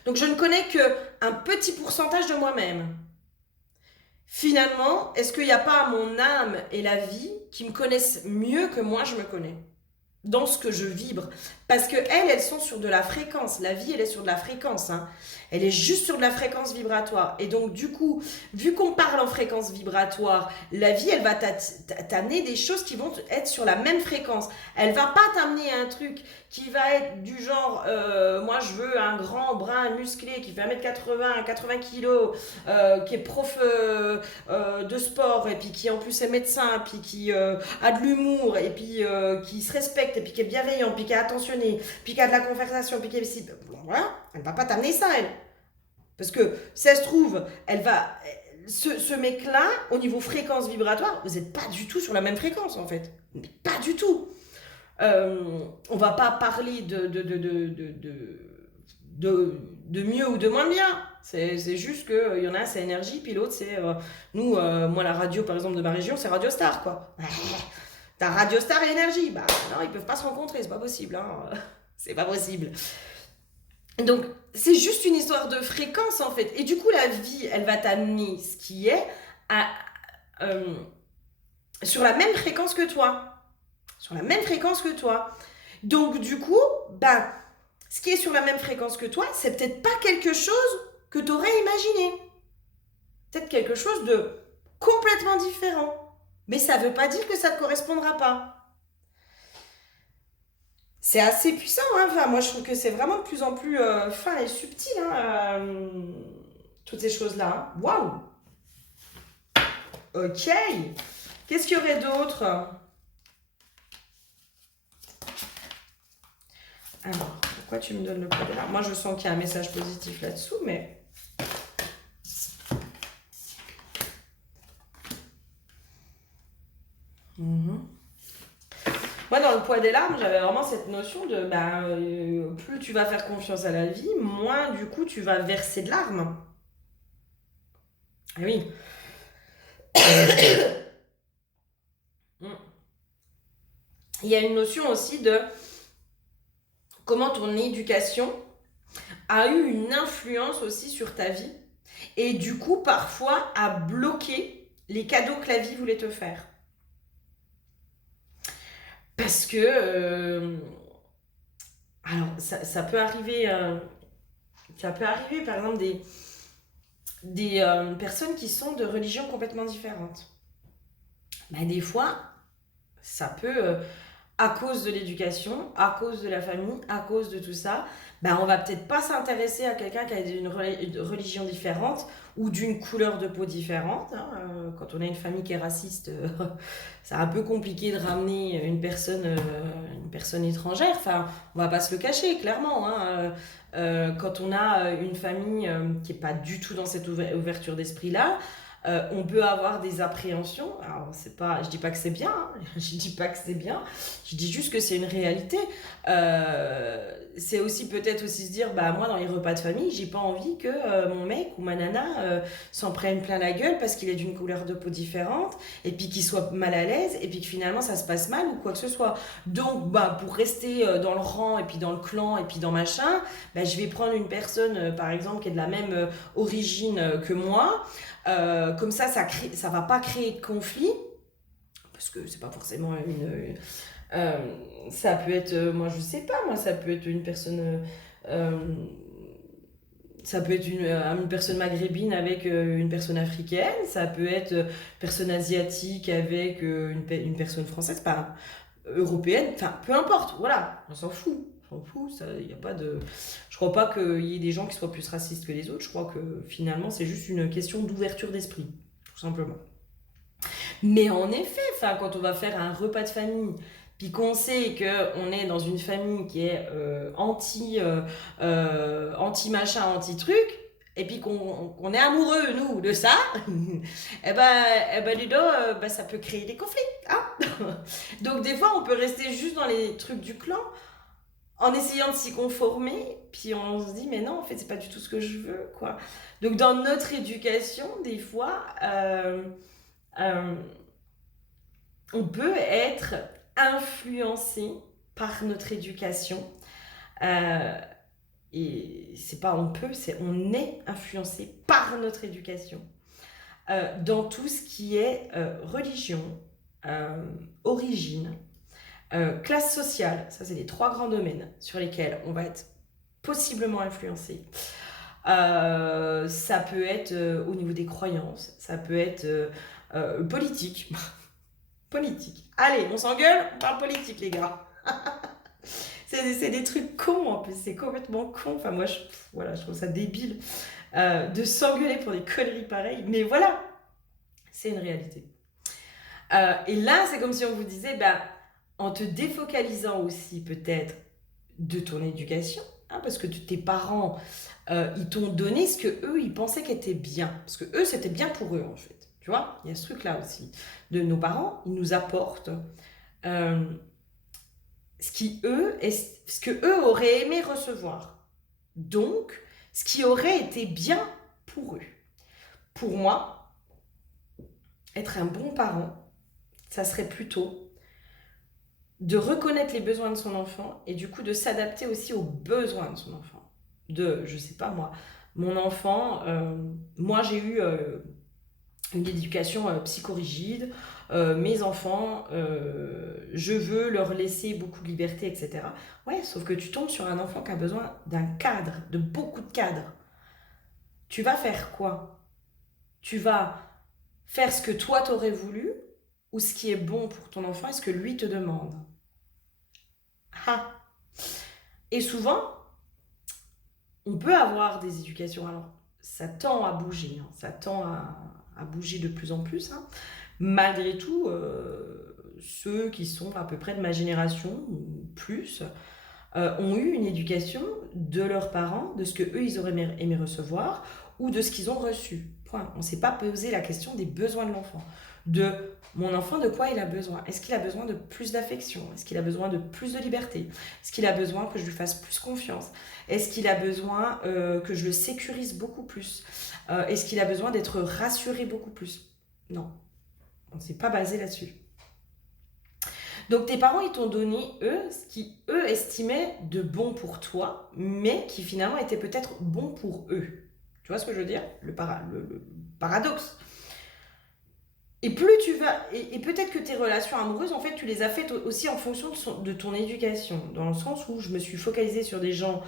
Donc, je ne connais qu'un petit pourcentage de moi-même. Finalement, est-ce qu'il n'y a pas mon âme et la vie qui me connaissent mieux que moi je me connais dans ce que je vibre? Parce que elles sont sur de la fréquence. La vie, elle est sur de la fréquence, hein. Elle est juste sur de la fréquence vibratoire. Et donc, du coup, vu qu'on parle en fréquence vibratoire, la vie, elle va t'amener des choses qui vont être sur la même fréquence. Elle va pas t'amener un truc qui va être du genre, moi, je veux un grand brun musclé qui fait 1m80, 80 kilos, qui est prof de sport, et puis qui en plus est médecin, puis qui a de l'humour, et puis qui se respecte, et puis qui est bienveillant, puis qui est attentionné, puis qui a de la conversation, puis qui est... Voilà, elle va pas t'amener ça, elle. Parce que, si ça se trouve, elle va... Ce mec-là, au niveau fréquence vibratoire, vous n'êtes pas du tout sur la même fréquence, en fait. Mais pas du tout. On va pas parler de mieux ou de moins bien. C'est juste qu'il y en a, c'est énergie, puis l'autre, c'est... nous, moi, la radio, par exemple, de ma région, c'est Radio Star, quoi. T'as Radio Star et énergie. Bah non, ils peuvent pas se rencontrer, c'est pas possible, hein. C'est pas possible. Donc, c'est juste une histoire de fréquence, en fait. Et du coup, la vie, elle va t'amener ce qui est à, euh, sur la même fréquence que toi. Sur la même fréquence que toi. Donc, du coup, ben, ce qui est sur la même fréquence que toi, c'est peut-être pas quelque chose que tu aurais imaginé. Peut-être quelque chose de complètement différent. Mais ça veut pas dire que ça te correspondra pas. C'est assez puissant, hein. Enfin, moi je trouve que c'est vraiment de plus en plus fin et subtil, hein, toutes ces choses-là, hein. Waouh! Ok. Qu'est-ce qu'il y aurait d'autre? Alors, pourquoi tu me donnes le poder? Moi je sens qu'il y a un message positif là-dessous, mais... Moi, dans le poids des larmes, j'avais vraiment cette notion de plus tu vas faire confiance à la vie, moins du coup tu vas verser de larmes. Ah oui. Mm. Il y a une notion aussi de comment ton éducation a eu une influence aussi sur ta vie et du coup parfois a bloqué les cadeaux que la vie voulait te faire. Parce que, alors ça peut arriver, par exemple des personnes qui sont de religions complètement différentes. Ben, des fois, ça peut, à cause de l'éducation, à cause de la famille, à cause de tout ça, ben on va peut-être pas s'intéresser à quelqu'un qui a une religion différente ou d'une couleur de peau différente, hein. Quand on a une famille qui est raciste, c'est un peu compliqué de ramener une personne étrangère. Enfin, on va pas se le cacher, clairement, hein. Quand on a une famille qui est pas du tout dans cette ouverture d'esprit-là, on peut avoir des appréhensions. Alors, c'est pas, je dis pas que c'est bien, hein. Je dis pas que c'est bien. Je dis juste que c'est une réalité. C'est aussi peut-être aussi se dire, bah moi dans les repas de famille, j'ai pas envie que mon mec ou ma nana s'en prenne plein la gueule parce qu'il est d'une couleur de peau différente et puis qu'il soit mal à l'aise et puis que finalement ça se passe mal ou quoi que ce soit. Donc bah pour rester dans le rang et puis dans le clan et puis dans machin, bah, je vais prendre une personne par exemple qui est de la même origine que moi. Comme ça va pas créer de conflit parce que c'est pas forcément euh, ça peut être, moi je sais pas, moi ça peut être une personne, euh, ça peut être une personne maghrébine avec une personne africaine, ça peut être une personne asiatique avec une personne française, pas européenne, enfin peu importe, voilà, on s'en fout. On s'en fout, ça, y a pas de... Je crois pas qu'il y ait des gens qui soient plus racistes que les autres, je crois que finalement c'est juste une question d'ouverture d'esprit, tout simplement. Mais en effet, enfin, quand on va faire un repas de famille, puis qu'on sait qu'on est dans une famille qui est anti-machin, anti-truc, et puis qu'on est amoureux, nous, de ça, dis donc, ça peut créer des conflits. Hein. Donc des fois, on peut rester juste dans les trucs du clan, en essayant de s'y conformer, puis on se dit, mais non, en fait, c'est pas du tout ce que je veux, quoi. Donc dans notre éducation, des fois... euh, on peut être influencé par notre éducation. Euh, et c'est pas on peut, c'est on est influencé par notre éducation. Dans tout ce qui est religion, origine, classe sociale, ça c'est les trois grands domaines sur lesquels on va être possiblement influencé. Ça peut être au niveau des croyances, ça peut être politique. Politique. Allez, on s'engueule, on parle politique, les gars. C'est des trucs cons en plus, c'est complètement con. Enfin, moi, voilà, je trouve ça débile de s'engueuler pour des conneries pareilles. Mais voilà, c'est une réalité. Et là, c'est comme si on vous disait, en te défocalisant aussi peut-être de ton éducation, hein, parce que tes parents, ils t'ont donné ce que eux, ils pensaient qu'était bien. Parce que eux, c'était bien pour eux, en fait. Tu vois, il y a ce truc-là aussi. De nos parents, ils nous apportent euh, ce que eux auraient aimé recevoir. Donc, ce qui aurait été bien pour eux. Pour moi, être un bon parent, ça serait plutôt de reconnaître les besoins de son enfant et du coup de s'adapter aussi aux besoins de son enfant. Je sais pas moi, mon enfant, moi j'ai eu une éducation psychorigide. Mes enfants, je veux leur laisser beaucoup de liberté, etc. Ouais, sauf que tu tombes sur un enfant qui a besoin d'un cadre, de beaucoup de cadres. Tu vas faire quoi? Tu vas faire ce que toi t'aurais voulu ou ce qui est bon pour ton enfant et ce que lui te demande. Ah. Et souvent, on peut avoir des éducations, alors ça tend à bouger, hein, ça tend à bouger de plus en plus, hein. Malgré tout, ceux qui sont à peu près de ma génération ou plus ont eu une éducation de leurs parents, de ce que eux ils auraient aimé recevoir ou de ce qu'ils ont reçu. Point. On ne s'est pas posé la question des besoins de l'enfant. de mon enfant, de quoi il a besoin. Est-ce qu'il a besoin de plus d'affection? Est-ce qu'il a besoin de plus de liberté? Est-ce qu'il a besoin que je lui fasse plus confiance? Est-ce qu'il a besoin que je le sécurise beaucoup plus? Est-ce qu'il a besoin d'être rassuré beaucoup plus? Non, on ne s'est pas basé là-dessus. Donc tes parents, ils t'ont donné, eux, ce qui, eux, estimaient de bon pour toi, mais qui finalement était peut-être bon pour eux. Tu vois ce que je veux dire? Le paradoxe. Et plus tu vas... Et peut-être que tes relations amoureuses, en fait, tu les as faites aussi en fonction de ton éducation. Dans le sens où je me suis focalisée sur des gens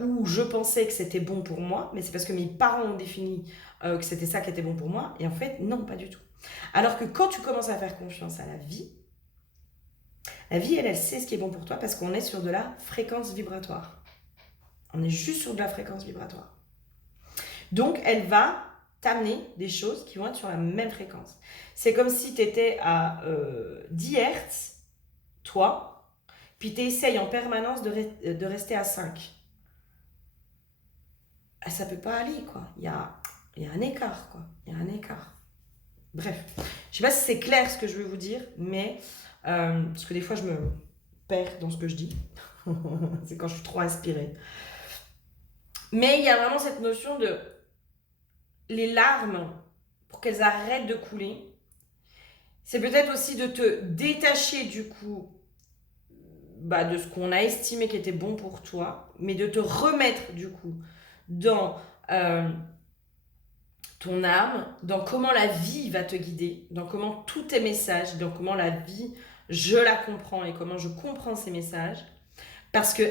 où je pensais que c'était bon pour moi, mais c'est parce que mes parents ont défini que c'était ça qui était bon pour moi. Et en fait, non, pas du tout. Alors que quand tu commences à faire confiance à la vie, elle sait ce qui est bon pour toi parce qu'on est sur de la fréquence vibratoire. On est juste sur de la fréquence vibratoire. Donc, elle va t'amener des choses qui vont être sur la même fréquence. C'est comme si tu étais à 10 Hertz, toi, puis tu essayes en permanence de rester à 5. Ah, ça peut pas aller, quoi. Il y a un écart, quoi. Il y a un écart. Bref, je sais pas si c'est clair ce que je veux vous dire, mais parce que des fois je me perds dans ce que je dis. C'est quand je suis trop inspirée. Mais il y a vraiment cette notion de les larmes, pour qu'elles arrêtent de couler, c'est peut-être aussi de te détacher du coup de ce qu'on a estimé qui était bon pour toi, mais de te remettre du coup dans ton âme, dans comment la vie va te guider, dans comment tous tes messages, dans comment la vie, je la comprends et comment je comprends ces messages. Parce que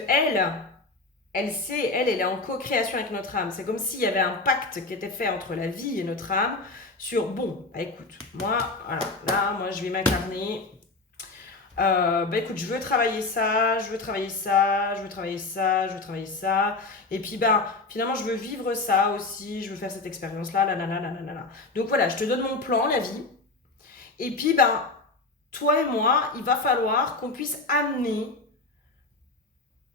elle sait, elle est en co-création avec notre âme. C'est comme s'il y avait un pacte qui était fait entre la vie et notre âme sur, bon, écoute, moi, je vais m'incarner. Écoute, je veux travailler ça, je veux travailler ça, je veux travailler ça, je veux travailler ça. Et puis, finalement, je veux vivre ça aussi, je veux faire cette expérience-là, là. Donc voilà, je te donne mon plan, la vie. Et puis, toi et moi, il va falloir qu'on puisse amener,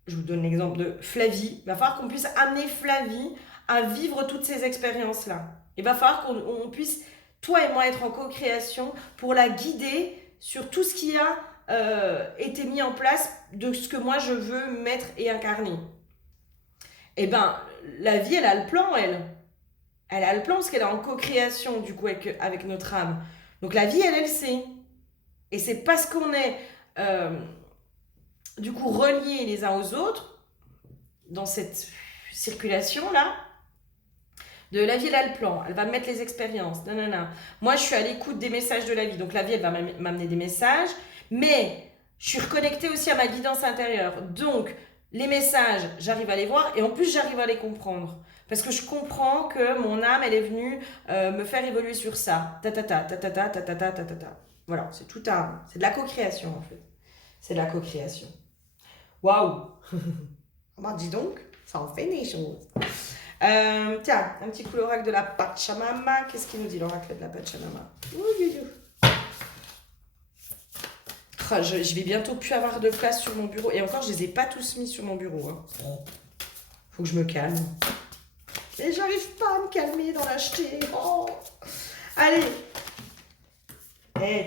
je vous donne l'exemple de Flavie, il va falloir qu'on puisse amener Flavie à vivre toutes ces expériences-là. Il va falloir qu'on puisse, toi et moi, être en co-création pour la guider sur tout ce qui a été mis en place de ce que moi je veux mettre et incarner. La vie, elle a le plan, elle. Elle a le plan parce qu'elle est en co-création, du coup, avec notre âme. Donc la vie, elle sait. Et c'est parce qu'on est, du coup, reliés les uns aux autres, dans cette circulation-là, de la vie, elle a le plan. Elle va me mettre les expériences. Moi, je suis à l'écoute des messages de la vie. Donc la vie, elle va m'amener des messages. Mais je suis reconnectée aussi à ma guidance intérieure. Donc, les messages, j'arrive à les voir et en plus, j'arrive à les comprendre. Parce que je comprends que mon âme, elle est venue me faire évoluer sur ça. Voilà, c'est de la co-création en fait. C'est de la co-création. Waouh. Dis donc, ça en fait des choses. Tiens, un petit coup l'oracle de la Pachamama. Qu'est-ce qu'il nous dit l'oracle de la Pachamama? Je vais bientôt plus avoir de place sur mon bureau. Et encore, je les ai pas tous mis sur mon bureau. Faut que je me calme. Et j'arrive pas à me calmer dans l'acheter. Allez.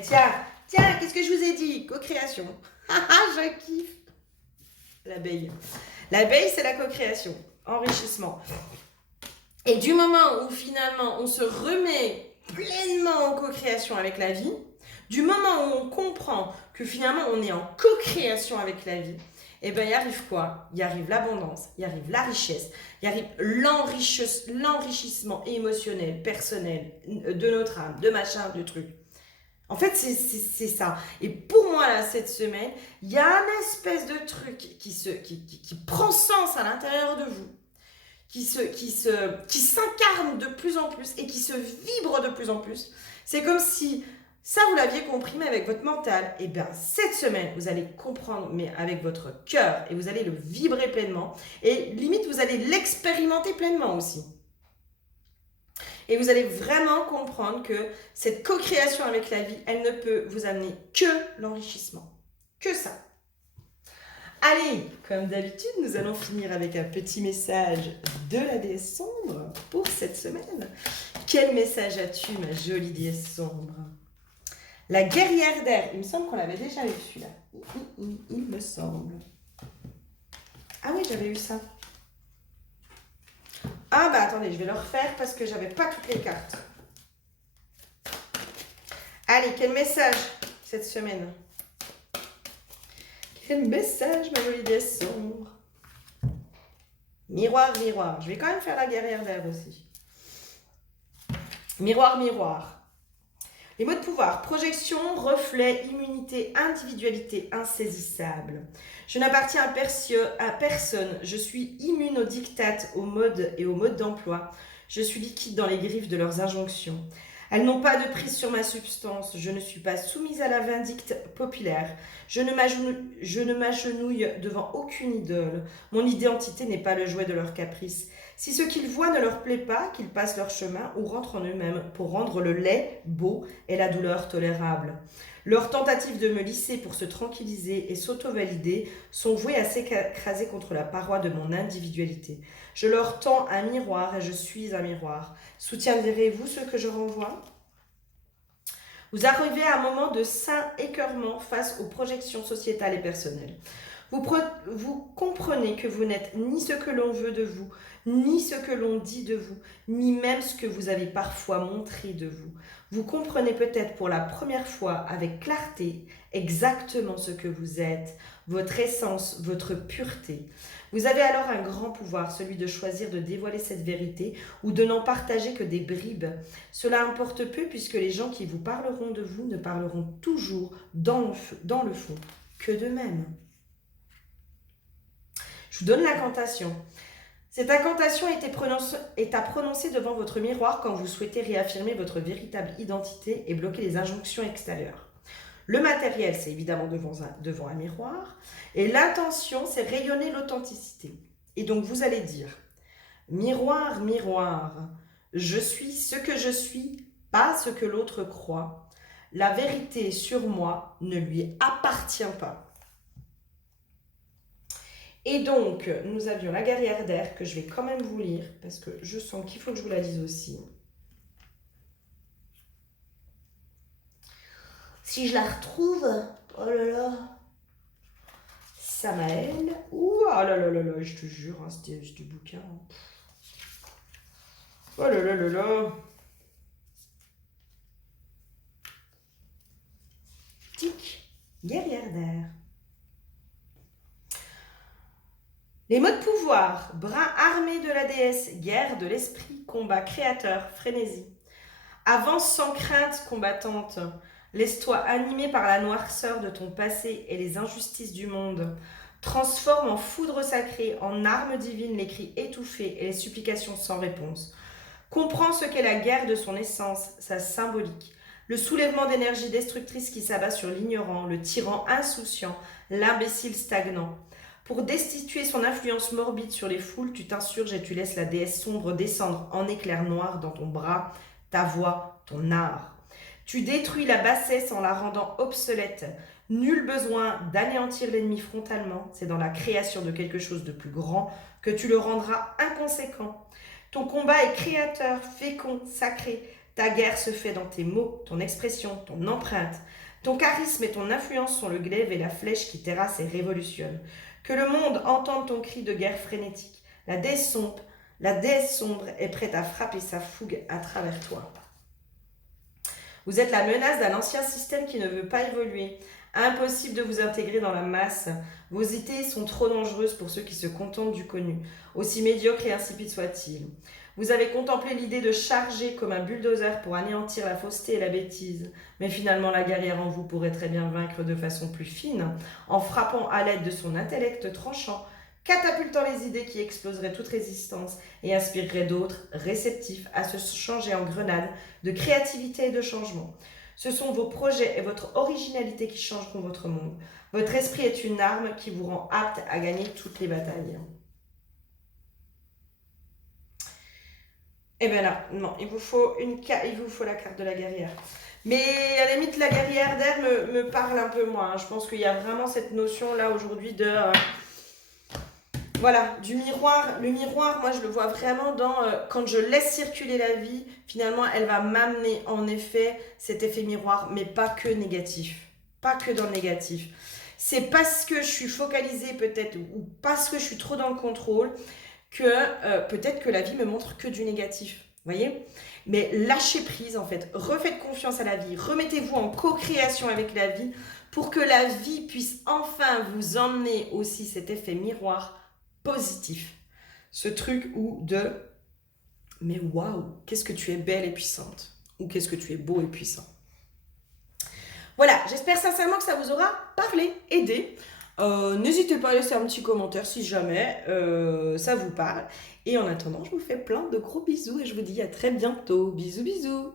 Tiens, qu'est-ce que je vous ai dit? Co-création. Je kiffe. L'abeille. L'abeille, c'est la co-création. Enrichissement. Et du moment où finalement on se remet pleinement en co-création avec la vie, du moment où on comprend que finalement on est en co-création avec la vie, il arrive quoi? Il arrive l'abondance, il arrive la richesse, il arrive l'enrichissement émotionnel, personnel de notre âme, de machin, de truc. En fait, c'est ça. Et pour moi, là, cette semaine, il y a un espèce de truc qui prend sens à l'intérieur de vous, qui s'incarne de plus en plus et qui se vibre de plus en plus. C'est comme si ça, vous l'aviez compris, mais avec votre mental. Et cette semaine, vous allez comprendre, mais avec votre cœur, et vous allez le vibrer pleinement. Et limite, vous allez l'expérimenter pleinement aussi. Et vous allez vraiment comprendre que cette co-création avec la vie, elle ne peut vous amener que l'enrichissement. Que ça. Allez, comme d'habitude, nous allons finir avec un petit message de la déesse sombre pour cette semaine. Quel message as-tu, ma jolie déesse sombre? La guerrière d'air. Il me semble qu'on l'avait déjà eu celui-là. Il me semble. Ah oui, j'avais eu ça. Ah bah attendez, je vais le refaire parce que j'avais pas toutes les cartes. Allez, quel message cette semaine? Quel message, ma jolie déesse sombre? Miroir, miroir. Je vais quand même faire la guerrière d'air aussi. Miroir, miroir. Les mots de pouvoir, projection, reflet, immunité, individualité insaisissable. Je n'appartiens à personne, je suis immune aux dictates, aux modes et aux modes d'emploi. Je suis liquide dans les griffes de leurs injonctions. Elles n'ont pas de prise sur ma substance, je ne suis pas soumise à la vindicte populaire. Je ne m'agenouille devant aucune idole. Mon identité n'est pas le jouet de leurs caprices. Si ce qu'ils voient ne leur plaît pas, qu'ils passent leur chemin ou rentrent en eux-mêmes pour rendre le lait beau et la douleur tolérable. Leurs tentatives de me lisser pour se tranquilliser et s'auto-valider sont vouées à s'écraser contre la paroi de mon individualité. Je leur tends un miroir et je suis un miroir. Soutiendrez-vous ce que je renvoie ? Vous arrivez à un moment de saint écœurement face aux projections sociétales et personnelles. Vous comprenez que vous n'êtes ni ce que l'on veut de vous, ni ce que l'on dit de vous, ni même ce que vous avez parfois montré de vous. Vous comprenez peut-être pour la première fois avec clarté exactement ce que vous êtes, votre essence, votre pureté. Vous avez alors un grand pouvoir, celui de choisir de dévoiler cette vérité ou de n'en partager que des bribes. Cela importe peu puisque les gens qui vous parleront de vous ne parleront toujours dans le fond que d'eux-mêmes. Je vous donne l'incantation. Cette incantation est à prononcer devant votre miroir quand vous souhaitez réaffirmer votre véritable identité et bloquer les injonctions extérieures. Le matériel, c'est évidemment devant un miroir. Et l'intention, c'est rayonner l'authenticité. Et donc, vous allez dire, miroir, miroir, je suis ce que je suis, pas ce que l'autre croit. La vérité sur moi ne lui appartient pas. Et donc, nous avions la guerrière d'air que je vais quand même vous lire parce que je sens qu'il faut que je vous la lise aussi. Si je la retrouve, oh là là, Samaël, ouh, oh là là là là, je te jure, hein, c'était du bouquin. Oh là là là là. Tic, guerrière d'air. Les mots de pouvoir, bras armé de la déesse, guerre de l'esprit, combat créateur, frénésie. Avance sans crainte, combattante. Laisse-toi animer par la noirceur de ton passé et les injustices du monde. Transforme en foudre sacrée, en arme divine les cris étouffés et les supplications sans réponse. Comprends ce qu'est la guerre de son essence, sa symbolique. Le soulèvement d'énergie destructrice qui s'abat sur l'ignorant, le tyran insouciant, l'imbécile stagnant. Pour destituer son influence morbide sur les foules, tu t'insurges et tu laisses la déesse sombre descendre en éclair noir dans ton bras, ta voix, ton art. Tu détruis la bassesse en la rendant obsolète. Nul besoin d'anéantir l'ennemi frontalement, c'est dans la création de quelque chose de plus grand que tu le rendras inconséquent. Ton combat est créateur, fécond, sacré. Ta guerre se fait dans tes mots, ton expression, ton empreinte. Ton charisme et ton influence sont le glaive et la flèche qui terrasse et révolutionne. Que le monde entende ton cri de guerre frénétique. La déesse sombre est prête à frapper sa fougue à travers toi. Vous êtes la menace d'un ancien système qui ne veut pas évoluer. Impossible de vous intégrer dans la masse. Vos idées sont trop dangereuses pour ceux qui se contentent du connu, aussi médiocre et insipide soit-il. Vous avez contemplé l'idée de charger comme un bulldozer pour anéantir la fausseté et la bêtise. Mais finalement, la guerrière en vous pourrait très bien vaincre de façon plus fine, en frappant à l'aide de son intellect tranchant, catapultant les idées qui exploseraient toute résistance et inspireraient d'autres, réceptifs à se changer en grenade de créativité et de changement. Ce sont vos projets et votre originalité qui changeront votre monde. Votre esprit est une arme qui vous rend apte à gagner toutes les batailles. Eh bien là, non, il vous faut la carte de la guerrière. Mais à la limite, la guerrière d'air me parle un peu moins. Je pense qu'il y a vraiment cette notion là aujourd'hui de Voilà, du miroir. Le miroir, moi, je le vois vraiment dans quand je laisse circuler la vie, finalement, elle va m'amener en effet cet effet miroir, mais pas que négatif. Pas que dans le négatif. C'est parce que je suis focalisée peut-être ou parce que je suis trop dans le contrôle que peut-être que la vie me montre que du négatif. Vous voyez? Mais lâchez prise en fait, refaites confiance à la vie, remettez-vous en co-création avec la vie pour que la vie puisse enfin vous emmener aussi cet effet miroir positif. Ce truc où de mais waouh, qu'est-ce que tu es belle et puissante ou qu'est-ce que tu es beau et puissant. Voilà, j'espère sincèrement que ça vous aura parlé, aidé. N'hésitez pas à laisser un petit commentaire si jamais ça vous parle. Et en attendant, je vous fais plein de gros bisous et je vous dis à très bientôt. Bisous, bisous.